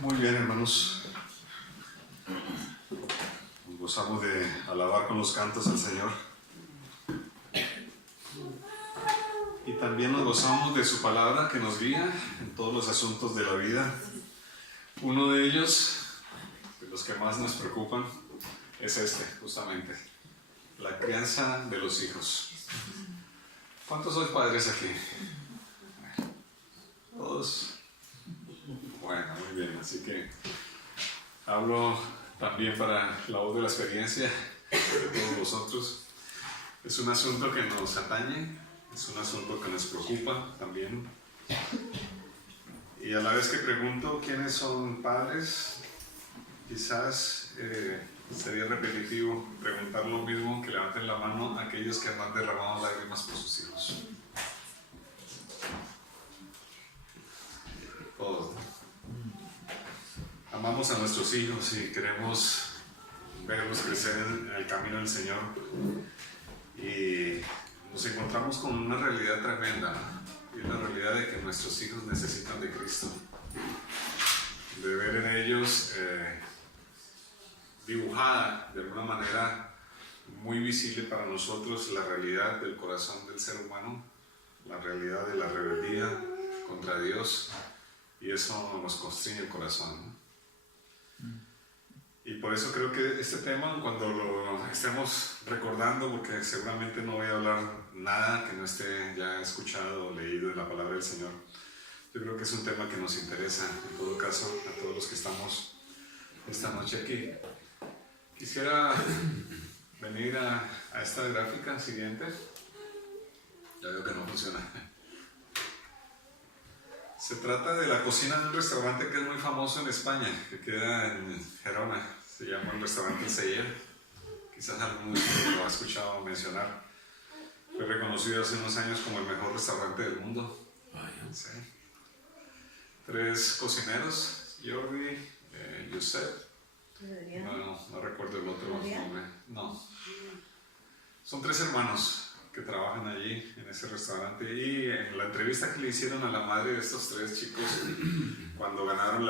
Muy bien, hermanos. Nos gozamos de alabar con los cantos al Señor. Y también nos gozamos de su palabra que nos guía en todos los asuntos de la vida. Uno de ellos, de los que más nos preocupan, es justamente, la crianza de los hijos. ¿Cuántos sois padres aquí? ¿Todos? Bueno, muy bien, así que hablo también para la voz de la experiencia de todos vosotros. Es un asunto que nos atañe, es un asunto que nos preocupa también. Y a la vez que pregunto quiénes son padres, quizás sería repetitivo preguntar lo mismo, que levanten la mano aquellos que han derramado lágrimas por sus hijos. Todos. Amamos a nuestros hijos y queremos verlos crecer en el camino del Señor, y nos encontramos con una realidad tremenda, y la realidad de que nuestros hijos necesitan de Cristo, de ver en ellos dibujada de alguna manera muy visible para nosotros la realidad del corazón del ser humano, la realidad de la rebeldía contra Dios, y eso nos constriñe el corazón, ¿no? Y por eso creo que este tema, cuando lo estemos recordando, porque seguramente no voy a hablar nada que no esté ya escuchado o leído en la palabra del Señor, yo creo que es un tema que nos interesa, en todo caso, a todos los que estamos esta noche aquí. Quisiera venir a esta gráfica siguiente. Ya veo que no funciona. Se trata de la cocina de un restaurante que es muy famoso en España, que queda en Gerona. Se llama el restaurante Seyer. Quizás alguno de ustedes lo ha escuchado mencionar. Fue reconocido hace unos años como el mejor restaurante del mundo. Sí. 3 cocineros, Jordi, Josep, no recuerdo el otro nombre. No. Son 3 hermanos que trabajan allí en ese restaurante, y en la entrevista que le hicieron a la madre de estos 3 chicos cuando ganaron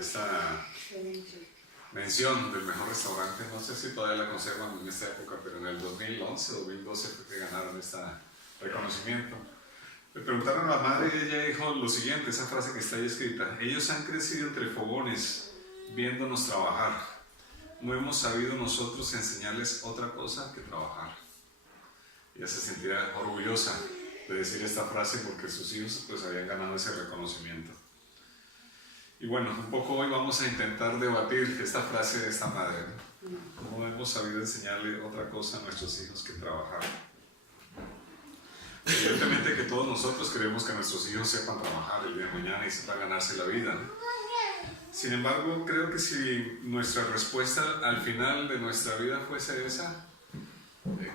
esta mención del mejor restaurante, no sé si todavía la conservan en esta época, pero en el 2011 o 2012 fue que ganaron este reconocimiento. Le preguntaron a la madre y ella dijo lo siguiente, esa frase que está ahí escrita: ellos han crecido entre fogones viéndonos trabajar, no hemos sabido nosotros enseñarles otra cosa que trabajar. Ella se sentía orgullosa de decir esta frase porque sus hijos pues habían ganado ese reconocimiento. Y bueno, un poco hoy vamos a intentar debatir esta frase de esta madre, ¿no? No hemos sabido enseñarle otra cosa a nuestros hijos que trabajar. Evidentemente que todos nosotros queremos que nuestros hijos sepan trabajar el día de mañana y sepan ganarse la vida, ¿no? Sin embargo, creo que si nuestra respuesta al final de nuestra vida fuese esa,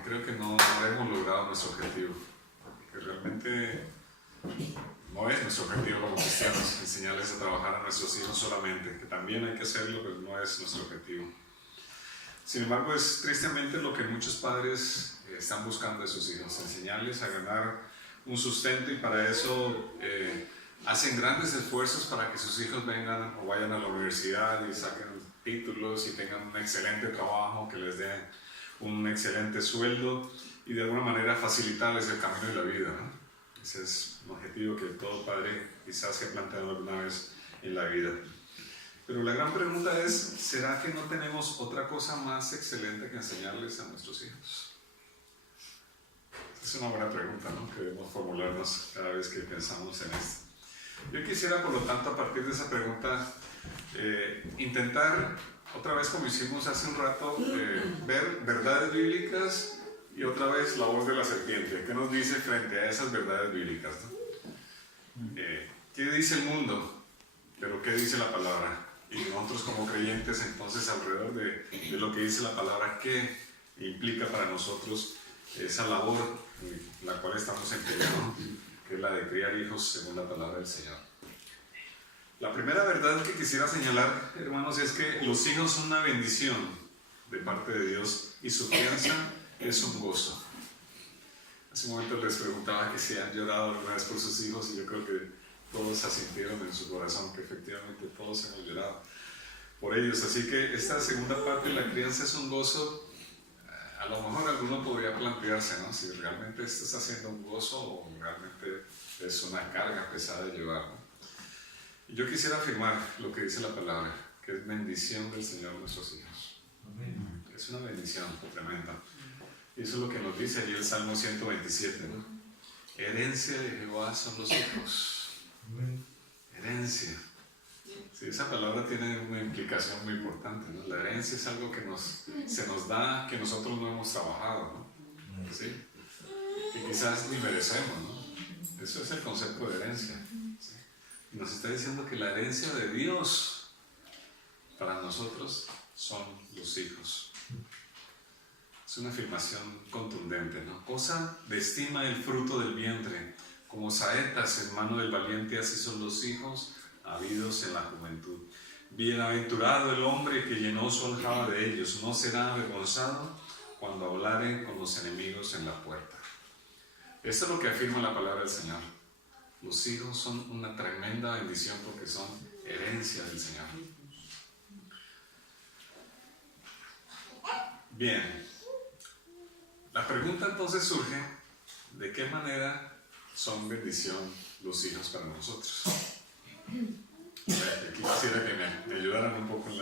creo que no hemos logrado nuestro objetivo, que realmente no es nuestro objetivo como cristianos enseñarles a trabajar a nuestros hijos solamente, que también hay que hacerlo, pero no es nuestro objetivo. Sin embargo, es tristemente lo que muchos padres están buscando de sus hijos, enseñarles a ganar un sustento, y para eso hacen grandes esfuerzos para que sus hijos vengan o vayan a la universidad y saquen títulos y tengan un excelente trabajo que les dé un excelente sueldo, y de alguna manera facilitarles el camino de la vida, ¿no? Ese es un objetivo que todo padre quizás se ha planteado alguna vez en la vida. Pero la gran pregunta es, ¿será que no tenemos otra cosa más excelente que enseñarles a nuestros hijos? Es una buena pregunta, ¿no?, que debemos formularnos cada vez que pensamos en esto. Yo quisiera, por lo tanto, a partir de esa pregunta, intentar, otra vez como hicimos hace un rato, ver verdades bíblicas y otra vez la voz de la serpiente. ¿Qué nos dice frente a esas verdades bíblicas, ¿no? ¿Qué dice el mundo? Pero ¿qué dice la palabra? Y nosotros como creyentes, entonces, alrededor de lo que dice la palabra, ¿qué implica para nosotros esa labor en la cual estamos empeñados, que es la de criar hijos según la palabra del Señor? La primera verdad que quisiera señalar, hermanos, es que los hijos son una bendición de parte de Dios, y su crianza es un gozo. Hace un momento les preguntaba que si han llorado alguna vez por sus hijos, y yo creo que todos asintieron en su corazón que efectivamente todos hemos llorado por ellos. Así que esta segunda parte de la crianza es un gozo. A lo mejor alguno podría plantearse, ¿no?, si realmente esto está siendo un gozo o realmente es una carga pesada de llevar, ¿no? Y yo quisiera afirmar lo que dice la palabra, que es bendición del Señor nuestros hijos. Amén. Es una bendición tremenda. Y eso es lo que nos dice allí el Salmo 127, ¿no? Herencia de Jehová son los hijos. Amén. Herencia. Sí, esa palabra tiene una implicación muy importante, ¿no? La herencia es algo que se nos da, que nosotros no hemos trabajado, ¿no? ¿Sí? Que quizás ni merecemos, ¿no? Eso es el concepto de herencia. ¿Sí? Y nos está diciendo que la herencia de Dios para nosotros son los hijos. Es una afirmación contundente, ¿no? Cosa de estima el fruto del vientre, como saetas en mano del valiente, así son los hijos habidos en la juventud. Bienaventurado el hombre que llenó su aljaba de ellos, no será avergonzado cuando hablaren con los enemigos en la puerta. Esto es lo que afirma la palabra del Señor. Los hijos son una tremenda bendición porque son herencia del Señor. Bien, la pregunta entonces surge: ¿de qué manera son bendición los hijos para nosotros? Aquí quisiera que me ayudaran un poco en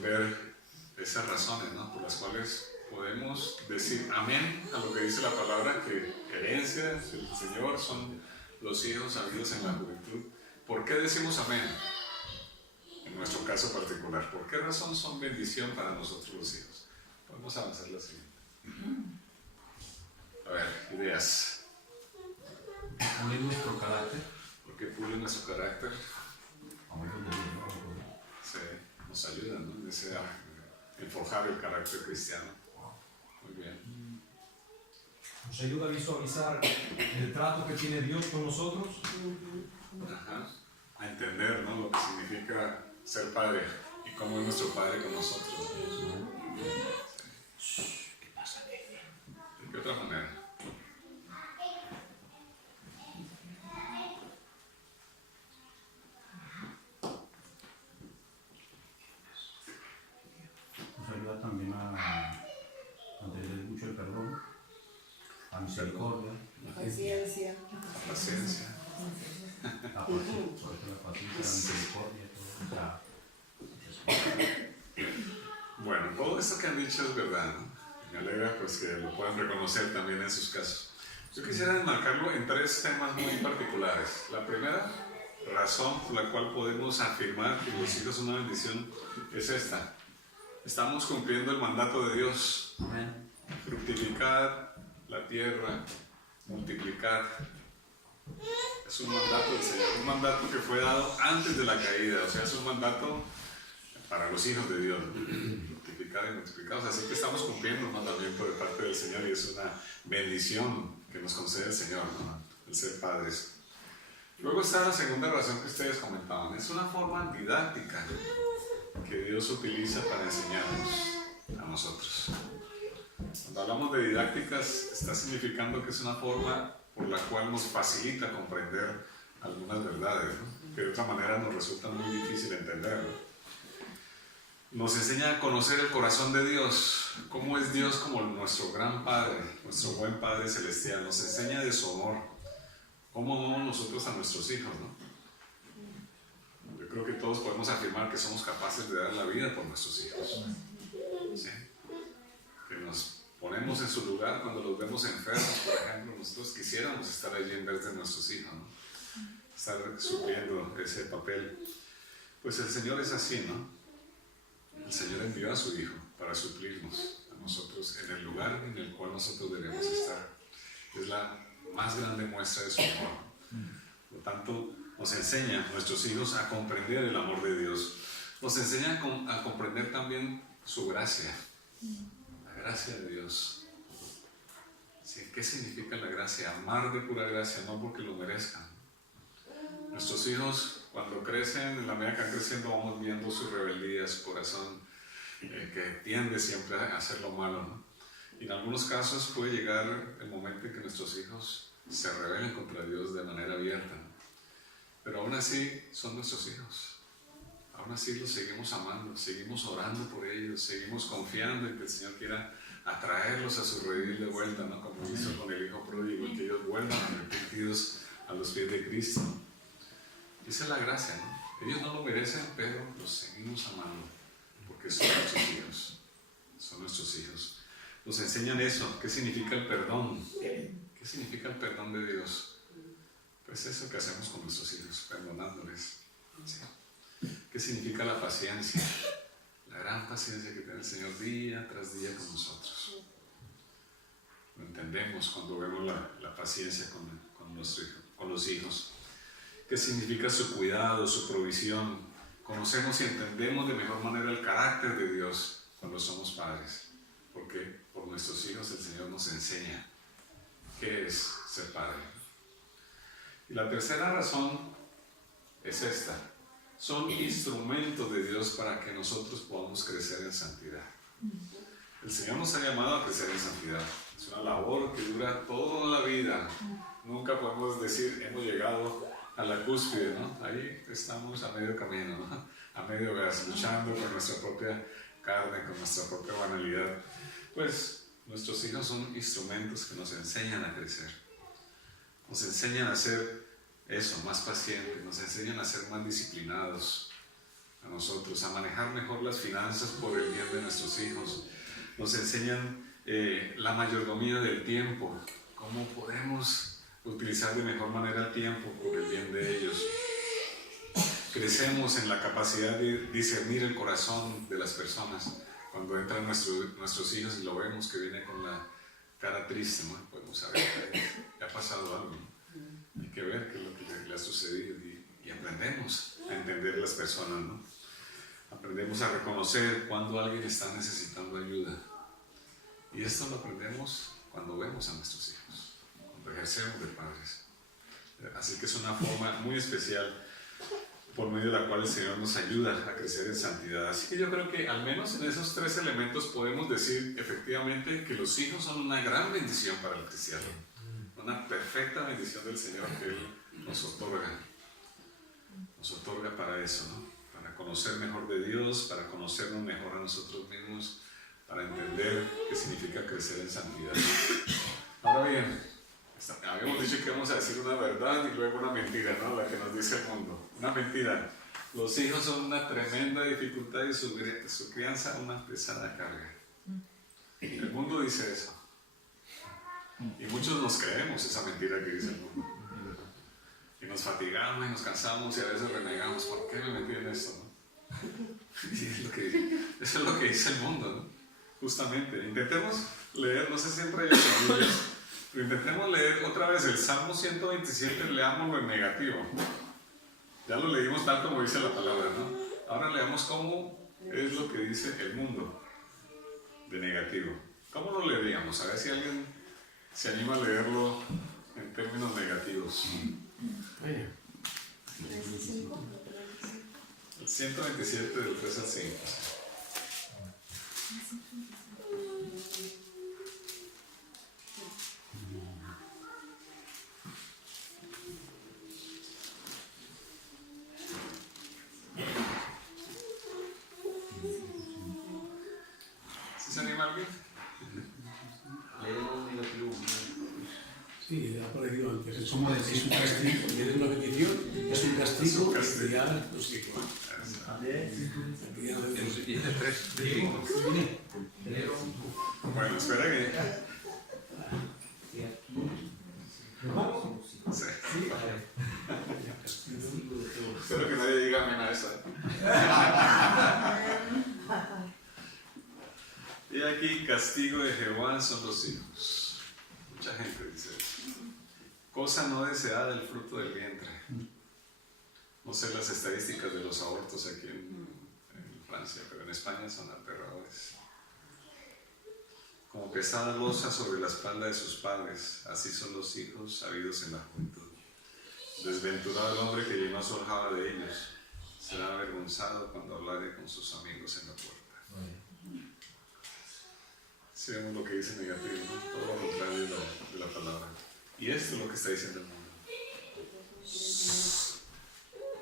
ver esas razones, ¿no?, por las cuales podemos decir amén a lo que dice la palabra, que herencia del Señor son los hijos habidos en la juventud. ¿Por qué decimos amén? En nuestro caso particular, ¿por qué razón son bendición para nosotros los hijos? Podemos avanzar la siguiente. A ver, ideas. Pulen nuestro carácter. ¿Por qué pulen nuestro carácter? Sí, nos ayudan, ¿no?, en forjar el carácter cristiano. Muy bien. Nos ayuda a visualizar el trato que tiene Dios con nosotros. Ajá. A entender, ¿no?, lo que significa ser padre y cómo es nuestro padre con nosotros. ¿Qué pasa? ¿De qué otra manera? Nos ayuda también a tener mucho el perdón, la misericordia, Paciencia. Paciencia. la paciencia, la misericordia, todo. Bueno, todo esto que han dicho es verdad, ¿no? Me alegra pues que lo puedan reconocer también en sus casos. Yo quisiera enmarcarlo en tres temas muy particulares. La primera razón por la cual podemos afirmar que los hijos son una bendición es esta: estamos cumpliendo el mandato de Dios. Amén. Fructificar la tierra, multiplicar. Es un mandato del Señor, un mandato que fue dado antes de la caída, o sea, es un mandato para los hijos de Dios, fructificar y multiplicar. O sea, así que estamos cumpliendo un mandamiento de parte del Señor y es una bendición que nos concede el Señor, ¿no?, el ser padres. Luego está la segunda razón que ustedes comentaban: es una forma didáctica que Dios utiliza para enseñarnos a nosotros. Cuando hablamos de didácticas, está significando que es una forma por la cual nos facilita comprender algunas verdades, ¿no?, que de otra manera nos resulta muy difícil entender, ¿no? Nos enseña a conocer el corazón de Dios, cómo es Dios como nuestro gran Padre, nuestro buen Padre Celestial. Nos enseña de su amor, cómo amamos nosotros a nuestros hijos, ¿no? Yo creo que todos podemos afirmar que somos capaces de dar la vida por nuestros hijos, ¿sí? Que nos ponemos en su lugar cuando los vemos enfermos, por ejemplo. Nosotros quisiéramos estar allí en vez de nuestros hijos, ¿no?, estar supliendo ese papel. Pues el Señor es así, ¿no? El Señor envió a su Hijo para suplirnos a nosotros en el lugar en el cual nosotros debemos estar. Es la más grande muestra de su amor. Por lo tanto, nos enseña a nuestros hijos a comprender el amor de Dios. Nos enseña a comprender también su gracia, la gracia de Dios. ¿Sí? ¿Qué significa la gracia? Amar de pura gracia, no porque lo merezcan. Nuestros hijos, cuando crecen, en la medida que van creciendo, vamos viendo su rebeldía, su corazón, que tiende siempre a hacer lo malo, ¿no? Y en algunos casos puede llegar el momento en que nuestros hijos se rebelan contra Dios de manera abierta, ¿no? Pero aún así son nuestros hijos. Aún así los seguimos amando, seguimos orando por ellos, seguimos confiando en que el Señor quiera atraerlos a su redil de vuelta, ¿no? Como hizo con el hijo pródigo, y que ellos vuelvan arrepentidos a los pies de Cristo. Esa es la gracia, ¿no? Ellos no lo merecen, pero los seguimos amando porque son nuestros hijos. Son nuestros hijos. Nos enseñan eso. ¿Qué significa el perdón? ¿Qué significa el perdón de Dios? Pues eso que hacemos con nuestros hijos, perdonándoles. ¿Sí? ¿Qué significa la paciencia? La gran paciencia que tiene el Señor día tras día con nosotros. Lo entendemos cuando vemos la paciencia con los hijos. ¿Qué significa su cuidado, su provisión? Conocemos y entendemos de mejor manera el carácter de Dios cuando somos padres, porque por nuestros hijos el Señor nos enseña qué es ser padre. Y la tercera razón es esta: son instrumentos de Dios para que nosotros podamos crecer en santidad. El Señor nos ha llamado a crecer en santidad. Es una labor que dura toda la vida. Nunca podemos decir hemos llegado a la cúspide, ¿no? Ahí estamos a medio camino, ¿no? A medio gas, luchando con nuestra propia carne, con nuestra propia banalidad. Pues nuestros hijos son instrumentos que nos enseñan a crecer. Nos enseñan a ser eso, más pacientes, nos enseñan a ser más disciplinados a nosotros, a manejar mejor las finanzas por el bien de nuestros hijos. Nos enseñan la mayordomía del tiempo, cómo podemos utilizar de mejor manera el tiempo por el bien de ellos. Crecemos en la capacidad de discernir el corazón de las personas. Cuando entran nuestros hijos y lo vemos que viene con la cara triste, ¿no? Podemos saber que ha pasado algo, ¿no? Hay que ver qué es lo que le ha sucedido y aprendemos a entender las personas, ¿no? Aprendemos a reconocer cuando alguien está necesitando ayuda. Y esto lo aprendemos cuando vemos a nuestros hijos, cuando ejercemos de padres. Así que es una forma muy especial por medio de la cual el Señor nos ayuda a crecer en santidad. Así que yo creo que al menos en esos tres elementos podemos decir efectivamente que los hijos son una gran bendición para el cristiano. Una perfecta bendición del Señor que Él nos otorga. Nos otorga para eso, ¿no? Para conocer mejor de Dios, para conocernos mejor a nosotros mismos, para entender qué significa crecer en santidad. Ahora bien, habíamos dicho que vamos a decir una verdad y luego una mentira, ¿no? La que nos dice el mundo. Una mentira. Los hijos son una tremenda dificultad y su crianza una pesada carga. El mundo dice eso. Y muchos nos creemos esa mentira que dice el mundo. Y nos fatigamos y nos cansamos y a veces renegamos. ¿Por qué me metí en esto, no? Y eso es lo que dice el mundo, ¿no? Justamente. Intentemos leer, no sé si siempre hay Biblias, pero intentemos leer otra vez el Salmo 127, leámoslo en negativo. Ya lo leímos tal como dice la palabra, ¿no? Ahora leamos cómo es lo que dice el mundo de negativo. ¿Cómo lo leeríamos? A ver si alguien se anima a leerlo en términos negativos. El 127 del 3 al 5. ¿Sí se anima alguien? Leemos negativo. Sí, ha aparecido antes. Es un castigo, y es una bendición, es un castigo criar los que Bueno, espera que... Espero que nadie diga amén a esa. Y aquí, castigo de Jehová son los hijos. Mucha gente dice eso. Cosa no deseada del fruto del vientre. No sé las estadísticas de los abortos aquí en Francia, pero en España son aterradores. Como pesada losa sobre la espalda de sus padres, así son los hijos habidos en la juventud. Desventurado el hombre que llenó su aljaba de ellos, será avergonzado cuando hablare con sus amigos en la puerta. Si vemos lo que dice negativo, ¿no? Todo lo contrario de la palabra. Y esto es lo que está diciendo el mundo.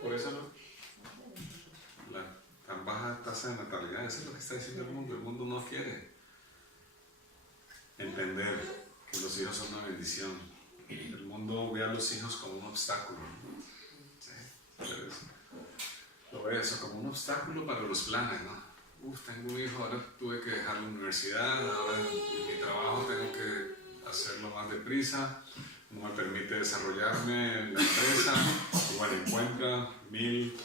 Por eso la tan baja tasa de natalidad, eso es lo que está diciendo el mundo. El mundo no quiere entender que los hijos son una bendición. El mundo ve a los hijos como un obstáculo. ¿Sí? Lo ve eso como un obstáculo para los planes, ¿no? Tengo un hijo, ahora tuve que dejar la universidad, ahora en mi trabajo tengo que hacerlo más deprisa, no me permite desarrollarme en la empresa, y bueno, encuentra 1000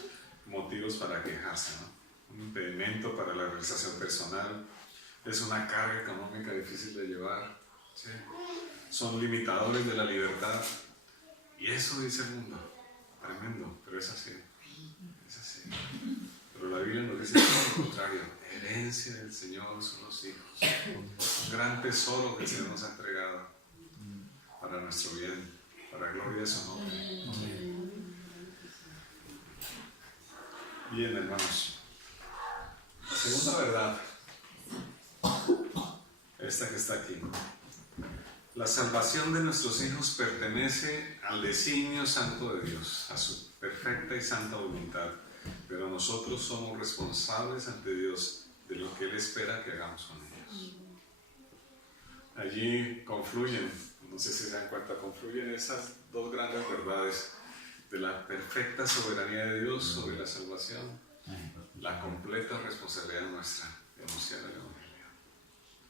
motivos para quejarse, ¿no? Un impedimento para la realización personal, es una carga económica difícil de llevar, ¿sí? Son limitadores de la libertad, y eso dice el mundo, tremendo, pero es así, es así. Pero la Biblia nos dice todo lo contrario, herencia del Señor son los hijos, un gran tesoro que el Señor nos ha entregado para nuestro bien, para gloria de su nombre. Bien, hermanos, la segunda verdad, esta que está aquí. La salvación de nuestros hijos pertenece al designio santo de Dios, a su perfecta y santa voluntad, pero nosotros somos responsables ante Dios de lo que Él espera que hagamos con ellos. Allí confluyen, no sé si se dan cuenta, confluyen esas dos grandes verdades de la perfecta soberanía de Dios sobre la salvación, la completa responsabilidad nuestra de anunciar el Evangelio.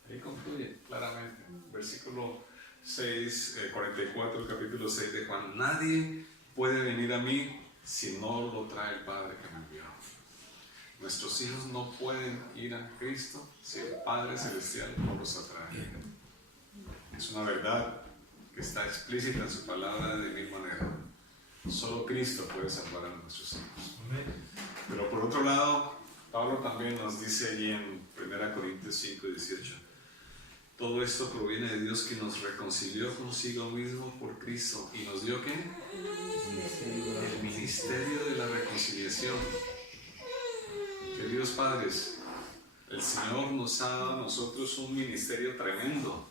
Ahí confluye claramente, versículo 44, capítulo 6 de Juan: nadie puede venir a mí si no lo trae el Padre que me envió. Nuestros hijos no pueden ir a Cristo si el Padre Celestial no los atrae. Es una verdad que está explícita en su palabra de mil maneras. Solo Cristo puede salvar a nuestros hijos. Pero por otro lado, Pablo también nos dice allí en 1 Corintios 5, 18: todo esto proviene de Dios, que nos reconcilió consigo mismo por Cristo y nos dio ¿qué? El ministerio de la reconciliación. Queridos padres, el Señor nos ha dado a nosotros un ministerio tremendo.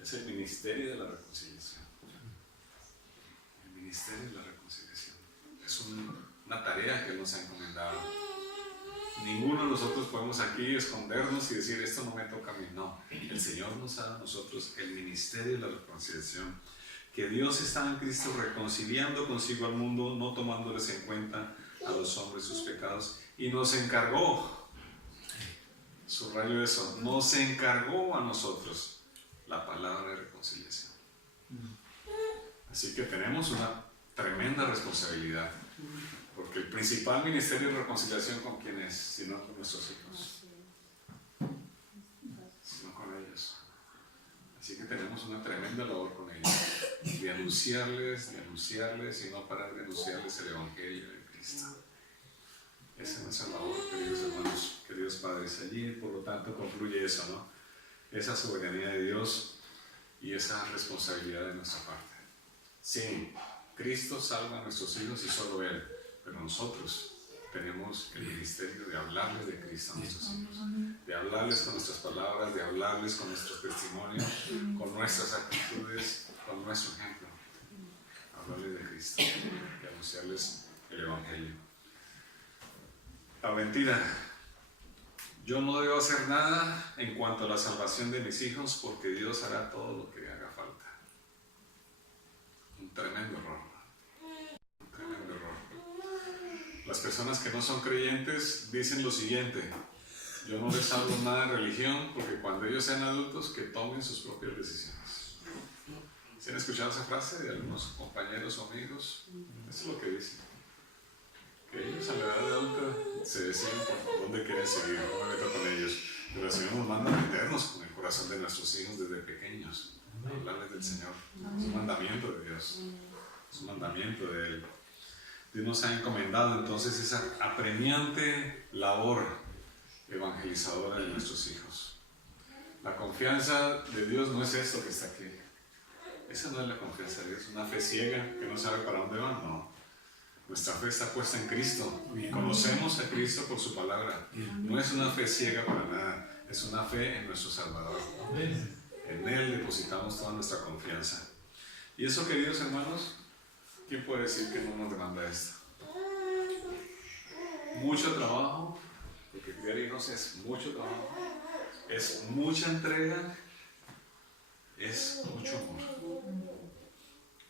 Es el ministerio de la reconciliación. El ministerio de la reconciliación. Es una tarea que nos ha encomendado. Ninguno de nosotros podemos aquí escondernos y decir, esto no me toca a mí. No, el Señor nos ha dado a nosotros el ministerio de la reconciliación. Que Dios está en Cristo reconciliando consigo al mundo, no tomándoles en cuenta a los hombres sus pecados. Y nos encargó, subrayo eso, nos encargó a nosotros la palabra de reconciliación. Así que tenemos una tremenda responsabilidad. Porque el principal ministerio de reconciliación, ¿con quién es? Sino con nuestros hijos. Sino con ellos. Así que tenemos una tremenda labor con ellos. De anunciarles, y no parar de anunciarles el Evangelio de Cristo. Esa es nuestra labor, queridos hermanos, queridos padres. Allí, por lo tanto, concluye eso, ¿no? Esa soberanía de Dios y esa responsabilidad de nuestra parte. Sí, Cristo salva a nuestros hijos y solo Él. Pero nosotros tenemos el ministerio de hablarles de Cristo a nuestros hijos, de hablarles con nuestras palabras, de hablarles con nuestros testimonios, con nuestras actitudes, con nuestro ejemplo. Hablarles de Cristo y anunciarles el Evangelio. La mentira. Yo no debo hacer nada en cuanto a la salvación de mis hijos porque Dios hará todo lo que haga falta. Un tremendo error. Las personas que no son creyentes dicen lo siguiente: yo no les hablo nada de religión porque cuando ellos sean adultos que tomen sus propias decisiones. ¿Se han escuchado esa frase de algunos compañeros o amigos? Eso es lo que dicen. Que ellos a la edad adulta se deciden por dónde quieren seguir, no me meto con ellos. Pero el Señor nos manda a meternos con el corazón de nuestros hijos desde pequeños, hablarles del Señor. Es un mandamiento de Dios, es un mandamiento de Él. Dios nos ha encomendado entonces esa apremiante labor evangelizadora de nuestros hijos. La confianza de Dios no es esto que está aquí. Esa no es la confianza de Dios, una fe ciega que no sabe para dónde va, no. Nuestra fe está puesta en Cristo y conocemos a Cristo por su palabra. No es una fe ciega para nada, es una fe en nuestro Salvador. En Él depositamos toda nuestra confianza. Y eso, queridos hermanos, ¿quién puede decir que no nos demanda esto? Mucho trabajo, porque criar hijos es mucho trabajo, es mucha entrega, es mucho amor.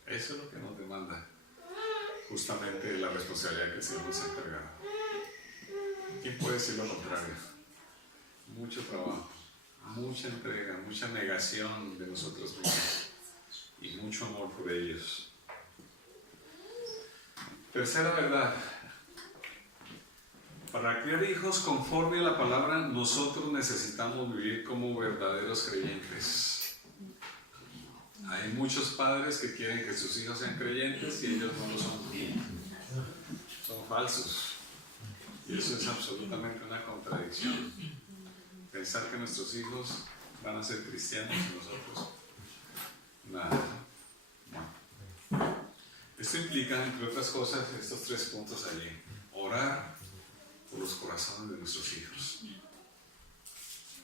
Eso es lo que nos demanda justamente la responsabilidad que el Señor nos ha encargado. ¿Quién puede decir lo contrario? Mucho trabajo, mucha entrega, mucha negación de nosotros mismos y mucho amor por ellos. Tercera verdad. Para criar hijos conforme a la palabra, nosotros necesitamos vivir como verdaderos creyentes. Hay muchos padres que quieren que sus hijos sean creyentes y ellos no lo son. Son falsos. Y eso es absolutamente una contradicción. Pensar que nuestros hijos van a ser cristianos y nosotros nada. Bueno. Esto implica, entre otras cosas, estos 3 puntos allí. Orar por los corazones de nuestros hijos.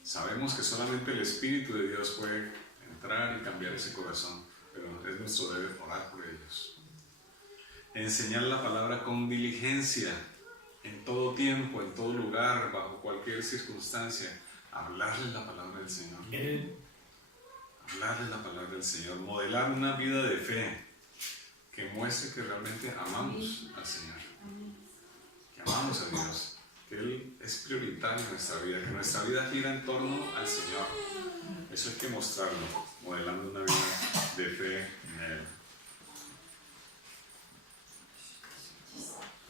Sabemos que solamente el Espíritu de Dios puede entrar y cambiar ese corazón, pero es nuestro deber orar por ellos. Enseñar la palabra con diligencia, en todo tiempo, en todo lugar, bajo cualquier circunstancia. Hablarles la palabra del Señor. Hablarles la palabra del Señor. Modelar una vida de fe que muestre que realmente amamos al Señor. Que amamos a Dios. Que Él es prioritario en nuestra vida, que nuestra vida gira en torno al Señor. Eso hay que mostrarlo, modelando una vida de fe en Él.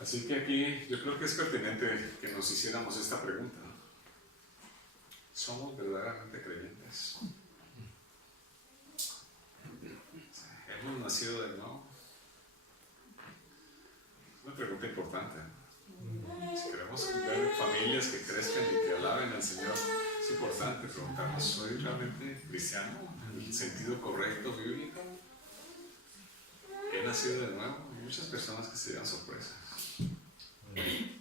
Así que aquí yo creo que es pertinente que nos hiciéramos esta pregunta. ¿Somos verdaderamente creyentes? ¿Hemos nacido de nuevo? Es una pregunta importante. Si queremos ver familias que crezcan y que alaben al Señor, es importante preguntarnos, ¿soy realmente cristiano en el sentido correcto, bíblico? ¿He nacido de nuevo? Hay muchas personas que se llevan sorpresas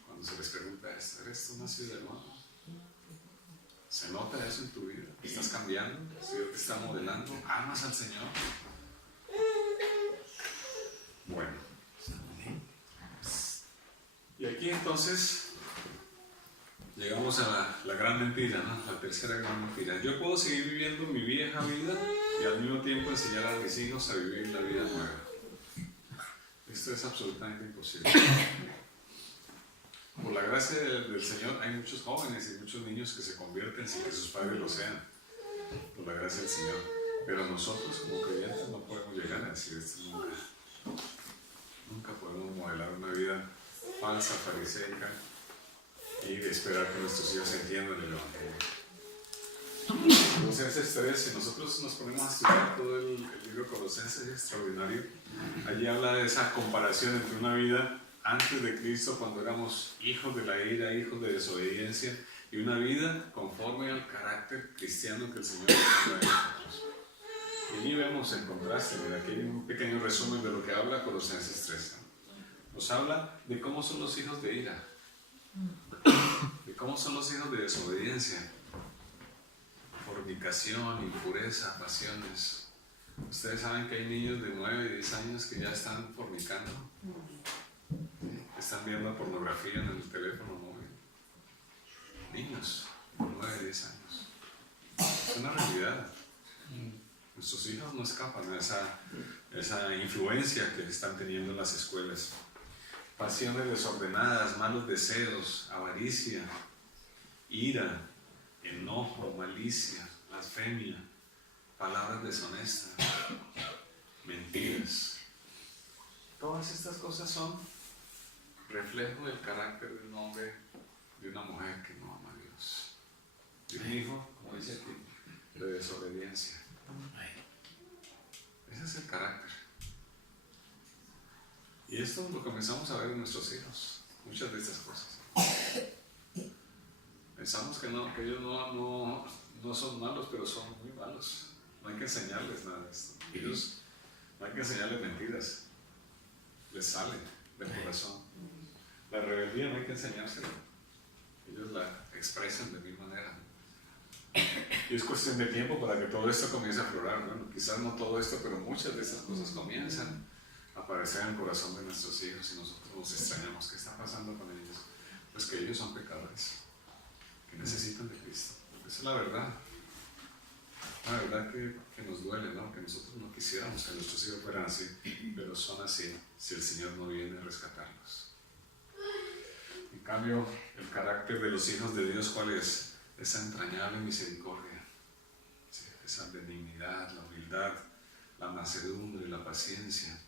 cuando se les pregunta esto, ¿eres tú nacido de nuevo? ¿Se nota eso en tu vida? ¿Estás cambiando? ¿El Señor te está modelando? ¿Amas al Señor? Bueno. Y aquí entonces llegamos a la gran mentira, ¿no? La tercera gran mentira. Yo puedo seguir viviendo mi vieja vida y al mismo tiempo enseñar a mis hijos a vivir la vida nueva. Esto es absolutamente imposible. Por la gracia del Señor hay muchos jóvenes y muchos niños que se convierten sin que sus padres lo sean. Por la gracia del Señor. Pero nosotros como creyentes no podemos llegar a decir esto nunca. Nunca podemos modelar una vida falsa, fariseica y esperar que nuestros hijos entiendan el Evangelio. Colosenses 3, si nosotros nos ponemos a estudiar todo el libro Colosenses, es extraordinario. Allí habla de esa comparación entre una vida antes de Cristo, cuando éramos hijos de la ira, hijos de desobediencia, y una vida conforme al carácter cristiano que el Señor nos da a nosotros. Y allí vemos el contraste. Mira, aquí hay un pequeño resumen de lo que habla Colosenses 3. Nos habla de cómo son los hijos de ira, de cómo son los hijos de desobediencia, fornicación, impureza, pasiones. Ustedes saben que hay niños de 9 y 10 años que ya están fornicando, están viendo pornografía en el teléfono móvil. Niños de 9 y 10 años. Es una realidad. Nuestros hijos no escapan a esa influencia que están teniendo en las escuelas. Pasiones desordenadas, malos deseos, avaricia, ira, enojo, malicia, blasfemia, palabras deshonestas, mentiras. Todas estas cosas son reflejo del carácter de un hombre, de una mujer que no ama a Dios. De un hijo, como dice aquí, de desobediencia. Ese es el carácter. Y esto lo comenzamos a ver en nuestros hijos, muchas de estas cosas. Pensamos que ellos no son malos, pero son muy malos. No hay que enseñarles nada de esto. Ellos, no hay que enseñarles mentiras. Les sale del corazón. La rebeldía no hay que enseñársela. Ellos la expresan de mi manera. Y es cuestión de tiempo para que todo esto comience a aflorar. Bueno, quizás no todo esto, pero muchas de estas cosas comienzan a aparecer en el corazón de nuestros hijos y nosotros nos extrañamos. ¿Qué está pasando con ellos? Pues que ellos son pecadores, que necesitan de Cristo. Esa es la verdad. La verdad que nos duele, ¿no? Que nosotros no quisiéramos que nuestros hijos fueran así, pero son así si el Señor no viene a rescatarlos. En cambio, el carácter de los hijos de Dios, ¿cuál es? Esa entrañable misericordia, ¿sí? Esa benignidad, la humildad, la mansedumbre, la paciencia.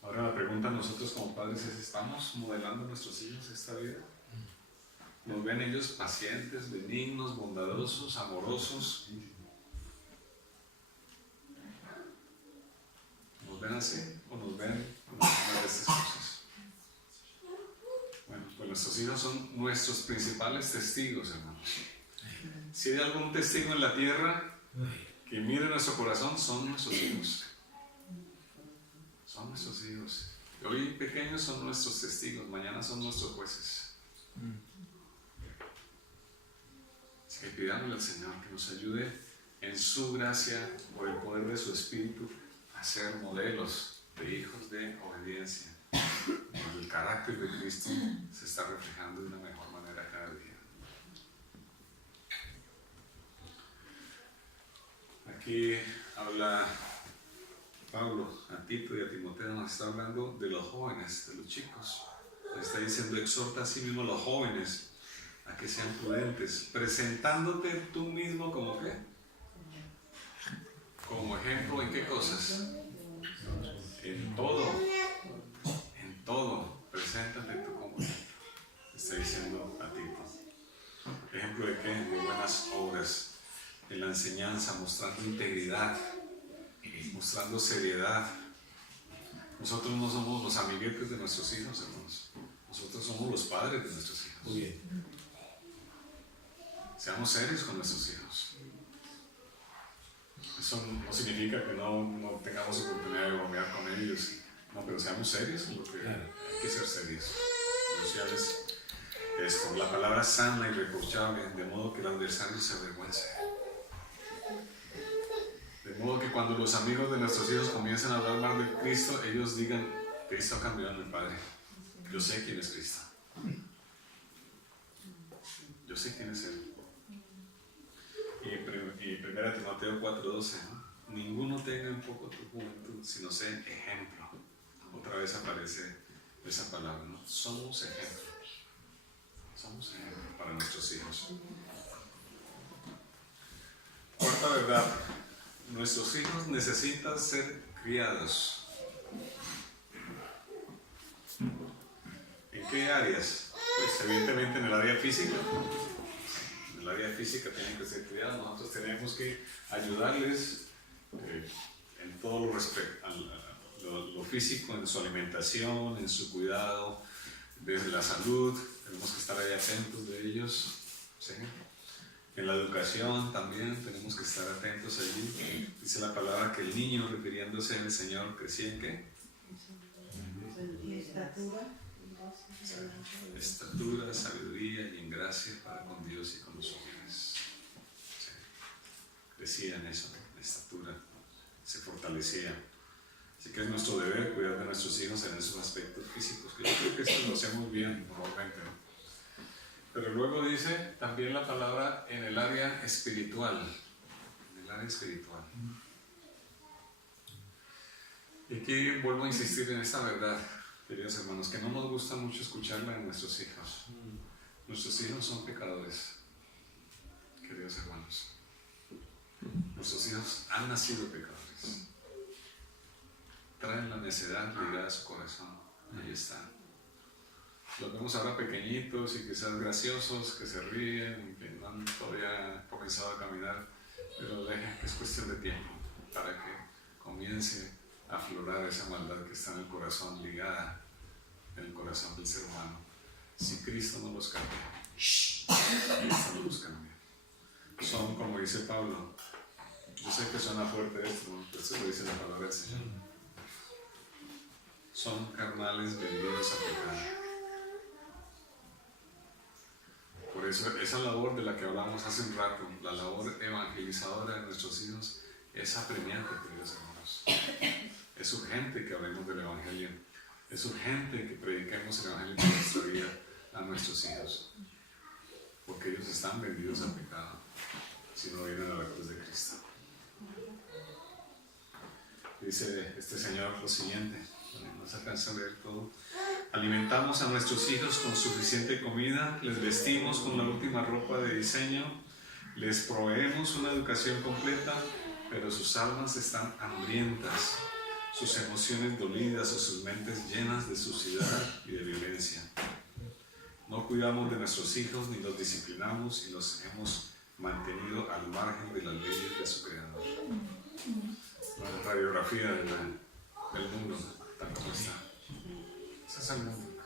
Ahora la pregunta a nosotros como padres es: ¿estamos modelando a nuestros hijos esta vida? ¿Nos ven ellos pacientes, benignos, bondadosos, amorosos? ¿Nos ven así o nos ven con alguna de estas cosas? Bueno, pues nuestros hijos son nuestros principales testigos, hermanos. Si hay algún testigo en la tierra que mire nuestro corazón, son nuestros hijos. Son nuestros hijos. Hoy pequeños son nuestros testigos, mañana son nuestros jueces. Así que pidámosle al Señor que nos ayude en su gracia, por el poder de su Espíritu, a ser modelos de hijos de obediencia. Donde el carácter de Cristo se está reflejando de una mejor manera cada día. Aquí habla Pablo a Tito y a Timoteo, nos está hablando de los jóvenes, de los chicos. Les está diciendo: exhorta a sí mismo a los jóvenes a que sean prudentes, presentándote tú mismo como ¿qué? Como ejemplo ¿en qué cosas? En todo, preséntate tú como ejemplo. Está diciendo a Tito. ¿Ejemplo de qué? De buenas obras, en la enseñanza, mostrando integridad, mostrando seriedad. Nosotros no somos los amiguetes de nuestros hijos, hermanos. Nosotros somos los padres de nuestros hijos. Muy bien. Seamos serios con nuestros hijos. Eso no significa que no tengamos oportunidad de bromear con ellos. No, pero seamos serios, porque hay que ser serios. Sociales. Esto, la palabra sana y irreprochable, de modo que el adversario se avergüence. De modo que cuando los amigos de nuestros hijos comiencen a hablar mal de Cristo, ellos digan: Cristo ha cambiado a mi Padre. Yo sé quién es Cristo. Yo sé quién es Él. Y 1 Timoteo 4:12, ¿no? Ninguno tenga en poco tu juventud, sino sea ejemplo. Otra vez aparece esa palabra, ¿no? Somos ejemplo. Somos ejemplo para nuestros hijos. Cuarta verdad: nuestros hijos necesitan ser criados. ¿En qué áreas? Pues evidentemente en el área física. En el área física tienen que ser criados. Nosotros tenemos que ayudarles en todo lo respecto a lo físico, en su alimentación, en su cuidado, desde la salud. Tenemos que estar ahí atentos de ellos. ¿Sí? En la educación también tenemos que estar atentos allí. Dice la palabra que el niño, refiriéndose al Señor, crecía ¿en qué? Estatura, sabiduría y en gracia para con Dios y con los hombres. Sí. Crecía en eso, en estatura, se fortalecía. Así que es nuestro deber cuidar de nuestros hijos en esos aspectos físicos, que yo creo que esto lo hacemos bien normalmente, ¿no? Pero luego dice también la palabra en el área espiritual. En el área espiritual. Y aquí vuelvo a insistir en esta verdad, queridos hermanos, que no nos gusta mucho escucharla en nuestros hijos. Nuestros hijos son pecadores, queridos hermanos. Nuestros hijos han nacido pecadores. Traen la necedad ligada a su corazón. Ahí está. Los vemos ahora pequeñitos y quizás graciosos, que se ríen, que no han todavía comenzado a caminar, pero dejen que es cuestión de tiempo para que comience a aflorar esa maldad que está en el corazón, ligada en el corazón del ser humano. Si Cristo no los cambia, Cristo no los cambia. Son, como dice Pablo, yo sé que suena fuerte esto, ¿no? Pero esto lo dice la palabra del Señor. Son carnales vendidos a pecado. Por eso, esa labor de la que hablamos hace un rato, la labor evangelizadora de nuestros hijos, es apremiante, queridos hermanos. Es urgente que hablemos del Evangelio. Es urgente que prediquemos el Evangelio en nuestra vida a nuestros hijos. Porque ellos están vendidos al pecado si no vienen a la cruz de Cristo. Dice este señor lo siguiente, no se alcanza a leer todo. Alimentamos a nuestros hijos con suficiente comida, les vestimos con la última ropa de diseño, les proveemos una educación completa, pero sus almas están hambrientas, sus emociones dolidas o sus mentes llenas de suciedad y de violencia. No cuidamos de nuestros hijos ni los disciplinamos y los hemos mantenido al margen de las leyes de su Creador. La radiografía del mundo, tal como está. Ese es el mundo.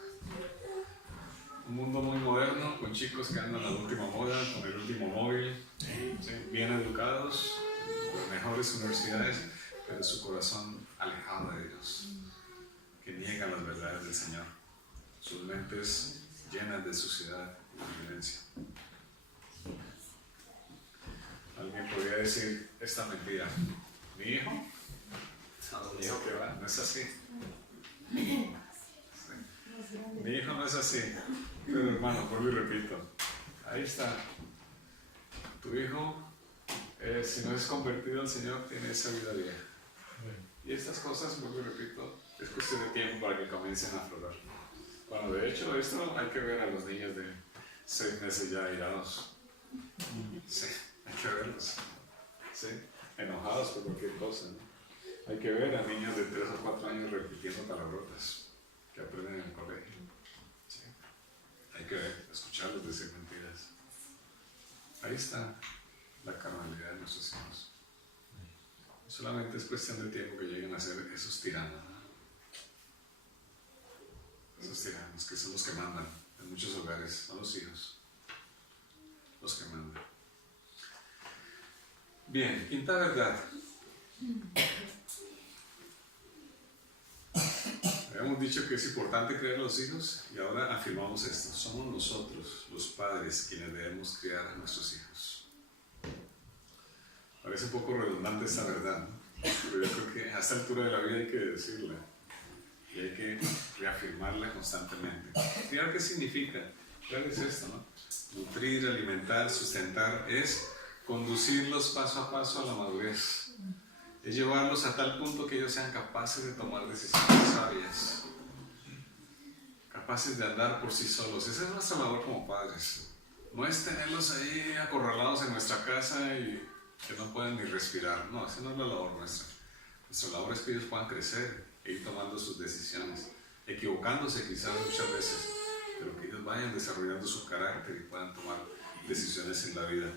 Un mundo muy moderno, con chicos que andan a la última moda, con el último móvil, ¿sí? Bien educados, con las mejores universidades, pero su corazón alejado de Dios, que niega las verdades del Señor, sus mentes llenas de suciedad y violencia. Alguien podría decir esta mentira: mi hijo que va, no es así. Sí. Mi hijo no es así. Pero hermano, vuelvo y repito, ahí está. Tu hijo, si no es convertido al Señor, tiene esa vida vieja. Y estas cosas, vuelvo y repito, es cuestión de tiempo para que comiencen a aflorar. Bueno, de hecho, esto hay que ver a los niños de 6 meses ya irados. Sí, hay que verlos. Sí, enojados por cualquier cosa, ¿no? Hay que ver a niños de 3 o 4 años repitiendo palabrotas que aprenden en el colegio. ¿Sí? Hay que ver, escucharlos decir mentiras. Ahí está la carnalidad de nuestros hijos. Solamente es cuestión de tiempo que lleguen a ser esos tiranos, ¿no? Esos tiranos que son los que mandan en muchos hogares, son los hijos los que mandan. Bien, quinta verdad. Habíamos dicho que es importante criar a los hijos y ahora afirmamos esto: somos nosotros, los padres, quienes debemos criar a nuestros hijos. Parece un poco redundante esta verdad, ¿no? Pero yo creo que a esta altura de la vida hay que decirla y hay que reafirmarla constantemente. Criar, ¿qué significa? Criar es esto, ¿no? Nutrir, alimentar, sustentar, es conducirlos paso a paso a la madurez. Es llevarlos a tal punto que ellos sean capaces de tomar decisiones sabias, capaces de andar por sí solos. Esa es nuestra labor como padres. No es tenerlos ahí acorralados en nuestra casa y que no puedan ni respirar. No, esa no es la labor nuestra. Nuestra labor es que ellos puedan crecer e ir tomando sus decisiones, equivocándose quizás muchas veces, pero que ellos vayan desarrollando su carácter y puedan tomar decisiones en la vida.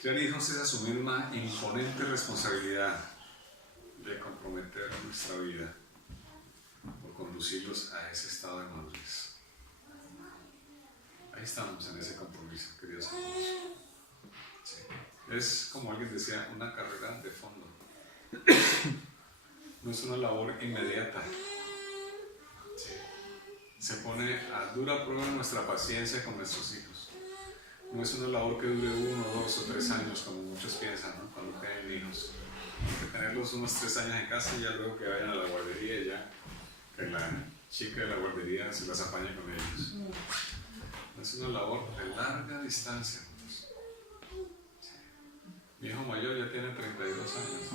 Criar hijos es asumir una imponente responsabilidad de comprometer nuestra vida por conducirlos a ese estado de madurez. Ahí estamos en ese compromiso, queridos amigos. Sí. Es, como alguien decía, una carrera de fondo. No es una labor inmediata. Sí. Se pone a dura prueba nuestra paciencia con nuestros hijos. No es una labor que dure 1, 2 o 3 años, como muchos piensan, ¿no? Cuando tienen hijos. Hay que tenerlos unos 3 años en casa y ya luego que vayan a la guardería, ya que la chica de la guardería se las apañe con ellos. Es una labor de larga distancia. Sí. Mi hijo mayor ya tiene 32 años.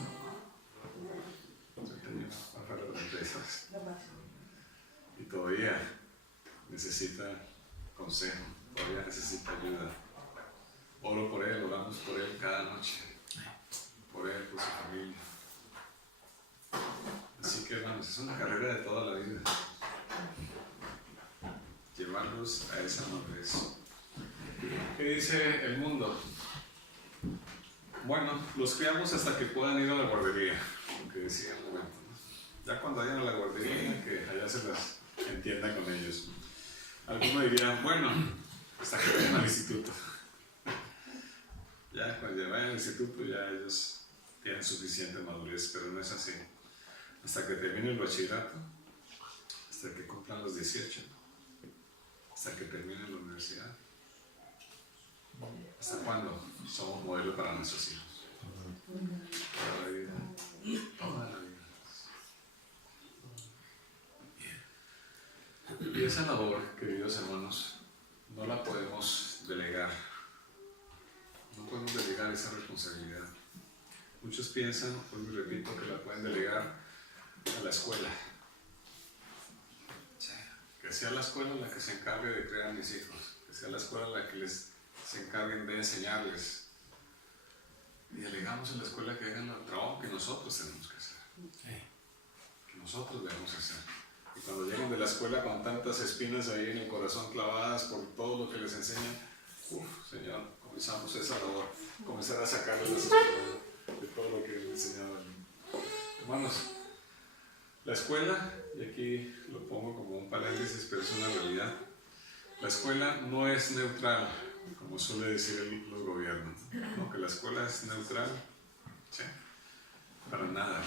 32. Y todavía necesita consejo, todavía necesita ayuda. Oro por él, oramos por él cada noche, por él, por su familia. Así que hermanos, es una carrera de toda la vida, llevarlos a esa madurez. ¿Qué dice el mundo? Bueno, los criamos hasta que puedan ir a la guardería, lo que decía en un momento, ¿no? Ya cuando vayan a la guardería, que allá se las entienda con ellos. Algunos dirían, bueno, hasta que vayan al instituto. Ya cuando vayan al instituto ya ellos tienen suficiente madurez, pero no es así. Hasta que termine el bachillerato, hasta que cumplan los 18, hasta que terminen la universidad. ¿Hasta cuándo somos modelo para nuestros hijos? Toda la vida. Toda la vida. Y esa labor, queridos hermanos, no la podemos delegar. No podemos delegar esa responsabilidad. Muchos piensan, pues me repito, que la pueden delegar a la escuela. Que sea la escuela la que se encargue de crear a mis hijos. Que sea la escuela la que se encarguen de enseñarles. Y delegamos a la escuela que hagan el trabajo que nosotros tenemos que hacer. Que nosotros debemos hacer. Y cuando llegan de la escuela con tantas espinas ahí en el corazón clavadas por todo lo que les enseñan, Señor, comenzamos esa labor, comenzar a sacarles las espinas de todo lo que les enseñaban. Hermanos, la escuela, y aquí lo pongo como un paréntesis, pero es una realidad, la escuela no es neutral, como suele decir los gobiernos, no, que la escuela es neutral, ¿sí? Para nada.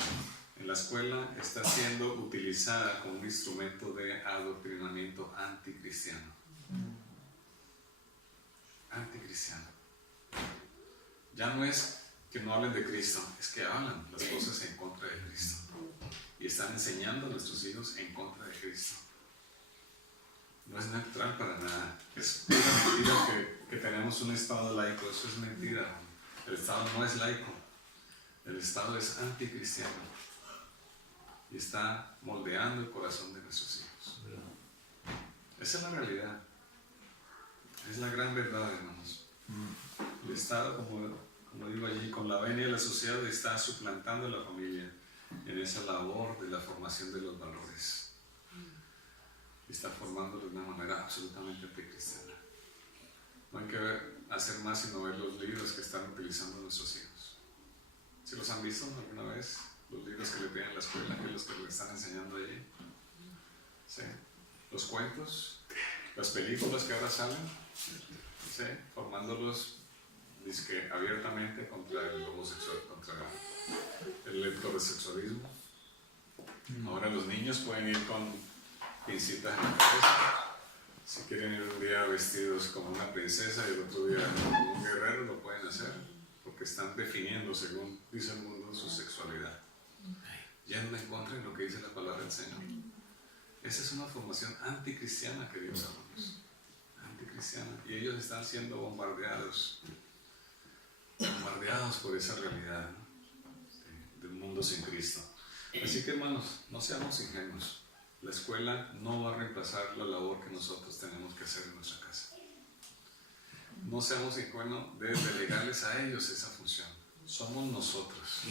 En la escuela está siendo utilizada como un instrumento de adoctrinamiento anticristiano. Anticristiano. Ya no es que no hablen de Cristo, es que hablan las cosas en contra de Cristo. Y están enseñando a nuestros hijos en contra de Cristo. No es neutral para nada. Es una mentira que tenemos un Estado laico. Eso es mentira. El Estado no es laico. El Estado es anticristiano. Y está moldeando el corazón de nuestros hijos. Esa es la realidad. Es la gran verdad, hermanos. El Estado, como digo allí, con la venia de la sociedad está suplantando a la familia en esa labor de la formación de los valores. Y está formándolo de una manera absolutamente anticristiana. No hay que hacer más sino ver los libros que están utilizando nuestros hijos. ¿Sí los han visto alguna vez? Los libros que le piden en la escuela, que los que le están enseñando allí. ¿Sí? Los cuentos, las películas que ahora salen, ¿sí? Formándolos abiertamente contra el homosexual, contra el heterosexualismo. Ahora los niños pueden ir con pincitas en la cabeza. Si quieren ir un día vestidos como una princesa y el otro día como un guerrero, lo pueden hacer, porque están definiendo, según dice el mundo, su sexualidad. Yendo en contra de lo que dice la palabra del Señor. Esa es una formación anticristiana, queridos hermanos. Anticristiana. Y ellos están siendo bombardeados por esa realidad, ¿no? Del mundo sin Cristo. Así que, hermanos, no seamos ingenuos. La escuela no va a reemplazar la labor que nosotros tenemos que hacer en nuestra casa. No seamos ingenuos de delegarles a ellos esa función. Somos nosotros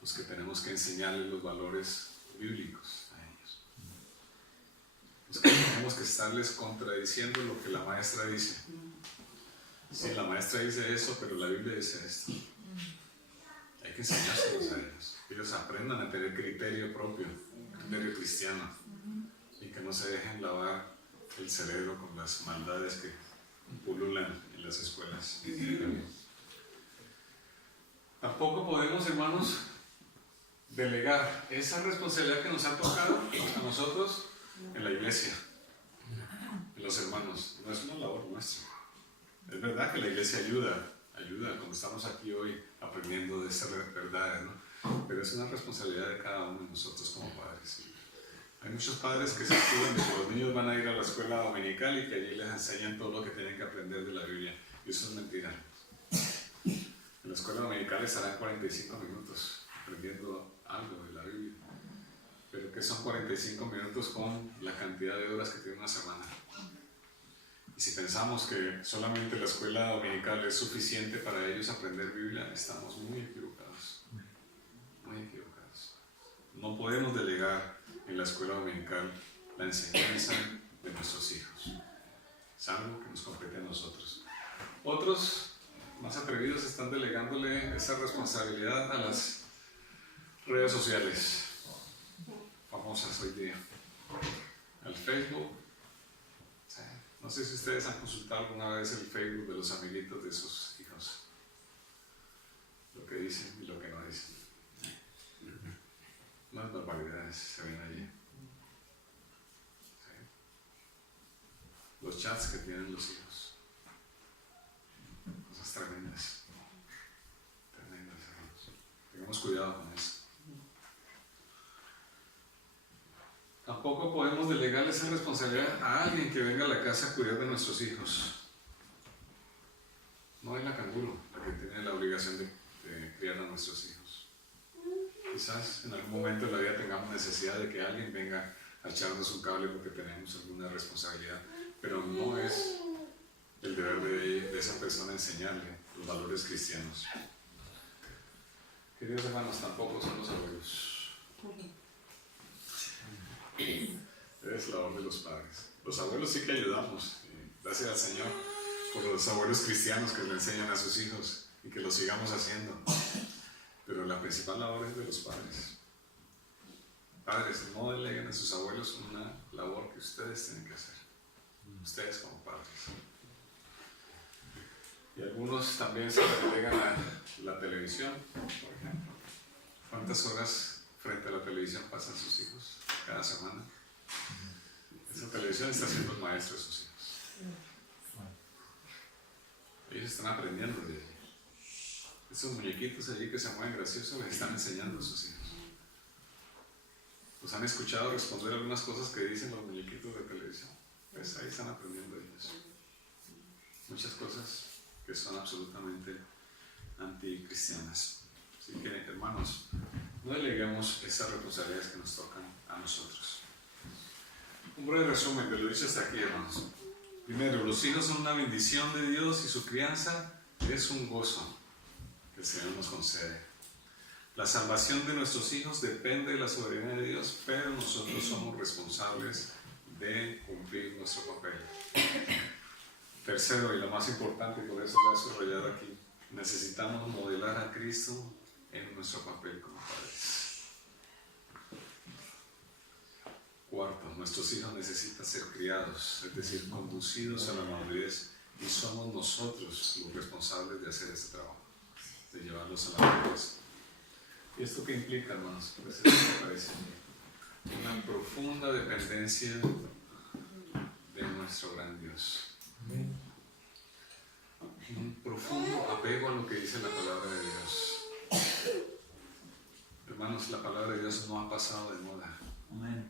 los que tenemos que enseñarles los valores bíblicos a ellos. Los que tenemos que estarles contradiciendo lo que la maestra dice. Sí, la maestra dice eso, pero la Biblia dice esto. Hay que enseñárselos a ellos. Que ellos aprendan a tener criterio propio, criterio cristiano, y que no se dejen lavar el cerebro con las maldades que pululan en las escuelas. Tampoco podemos, hermanos, delegar esa responsabilidad que nos ha tocado a nosotros en la iglesia, en los hermanos. No es una labor nuestra. Es verdad que la iglesia ayuda cuando estamos aquí hoy aprendiendo de esas verdades, ¿no? Pero es una responsabilidad de cada uno de nosotros como padres. Hay muchos padres que se escudan de que los niños van a ir a la escuela dominical y que allí les enseñan todo lo que tienen que aprender de la Biblia. Y eso es mentira. En la escuela dominical estarán 45 minutos aprendiendo algo de la Biblia. Pero que son 45 minutos con la cantidad de horas que tiene una semana. Y si pensamos que solamente la escuela dominical es suficiente para ellos aprender Biblia, estamos muy equivocados. Muy equivocados. No podemos delegar en la escuela dominical la enseñanza de nuestros hijos. Es algo que nos compete a nosotros. Otros, más atrevidos, están delegándole esa responsabilidad a las redes sociales, famosas hoy día. Al Facebook. No sé si ustedes han consultado alguna vez el Facebook de los amiguitos de sus hijos. Lo que dicen y lo que no dicen. Las barbaridades se ven allí. ¿Sí? Los chats que tienen los hijos. tremendas. Tremendas, hermanos. Tengamos cuidado con eso. Tampoco podemos delegarle esa responsabilidad a alguien que venga a la casa a cuidar de nuestros hijos. No es la canguro la que tiene la obligación de criar a nuestros hijos. Quizás en algún momento de la vida tengamos necesidad de que alguien venga a echarnos un cable porque tenemos alguna responsabilidad, pero no es el deber de esa persona enseñarle los valores cristianos. Queridos hermanos, tampoco son los abuelos. Es la labor de los padres. Los abuelos sí que ayudamos. Gracias al Señor por los abuelos cristianos que le enseñan a sus hijos y que lo sigamos haciendo. Pero la principal labor es de los padres. Padres, no deleguen a sus abuelos una labor que ustedes tienen que hacer. Ustedes como padres. Y algunos también se delegan a la televisión, por ejemplo. ¿Cuántas horas frente a la televisión pasan sus hijos cada semana? Esa televisión está siendo el maestro de sus hijos. Ellos están aprendiendo de allí. Esos muñequitos allí que se mueven graciosos les están enseñando a sus hijos. ¿Los han escuchado responder algunas cosas que dicen los muñequitos de televisión? Pues ahí están aprendiendo ellos. Muchas cosas que son absolutamente anticristianas. Así que, hermanos, no deleguemos esas responsabilidades que nos tocan a nosotros. Un breve resumen de lo dicho hasta aquí, hermanos. Primero, los hijos son una bendición de Dios y su crianza es un gozo que el Señor nos concede. La salvación de nuestros hijos depende de la soberanía de Dios, pero nosotros somos responsables de cumplir nuestro papel. Tercero, y lo más importante, por eso lo he subrayado aquí, necesitamos modelar a Cristo en nuestro papel como padres. Cuarto, nuestros hijos necesitan ser criados, es decir, conducidos a la madurez, y somos nosotros los responsables de hacer ese trabajo, de llevarlos a la madurez. ¿Y esto qué implica, hermanos? Pues esto me parece una profunda dependencia de nuestro gran Dios. Un profundo apego a lo que dice la palabra de Dios. Hermanos, la palabra de Dios no ha pasado de moda. Amén.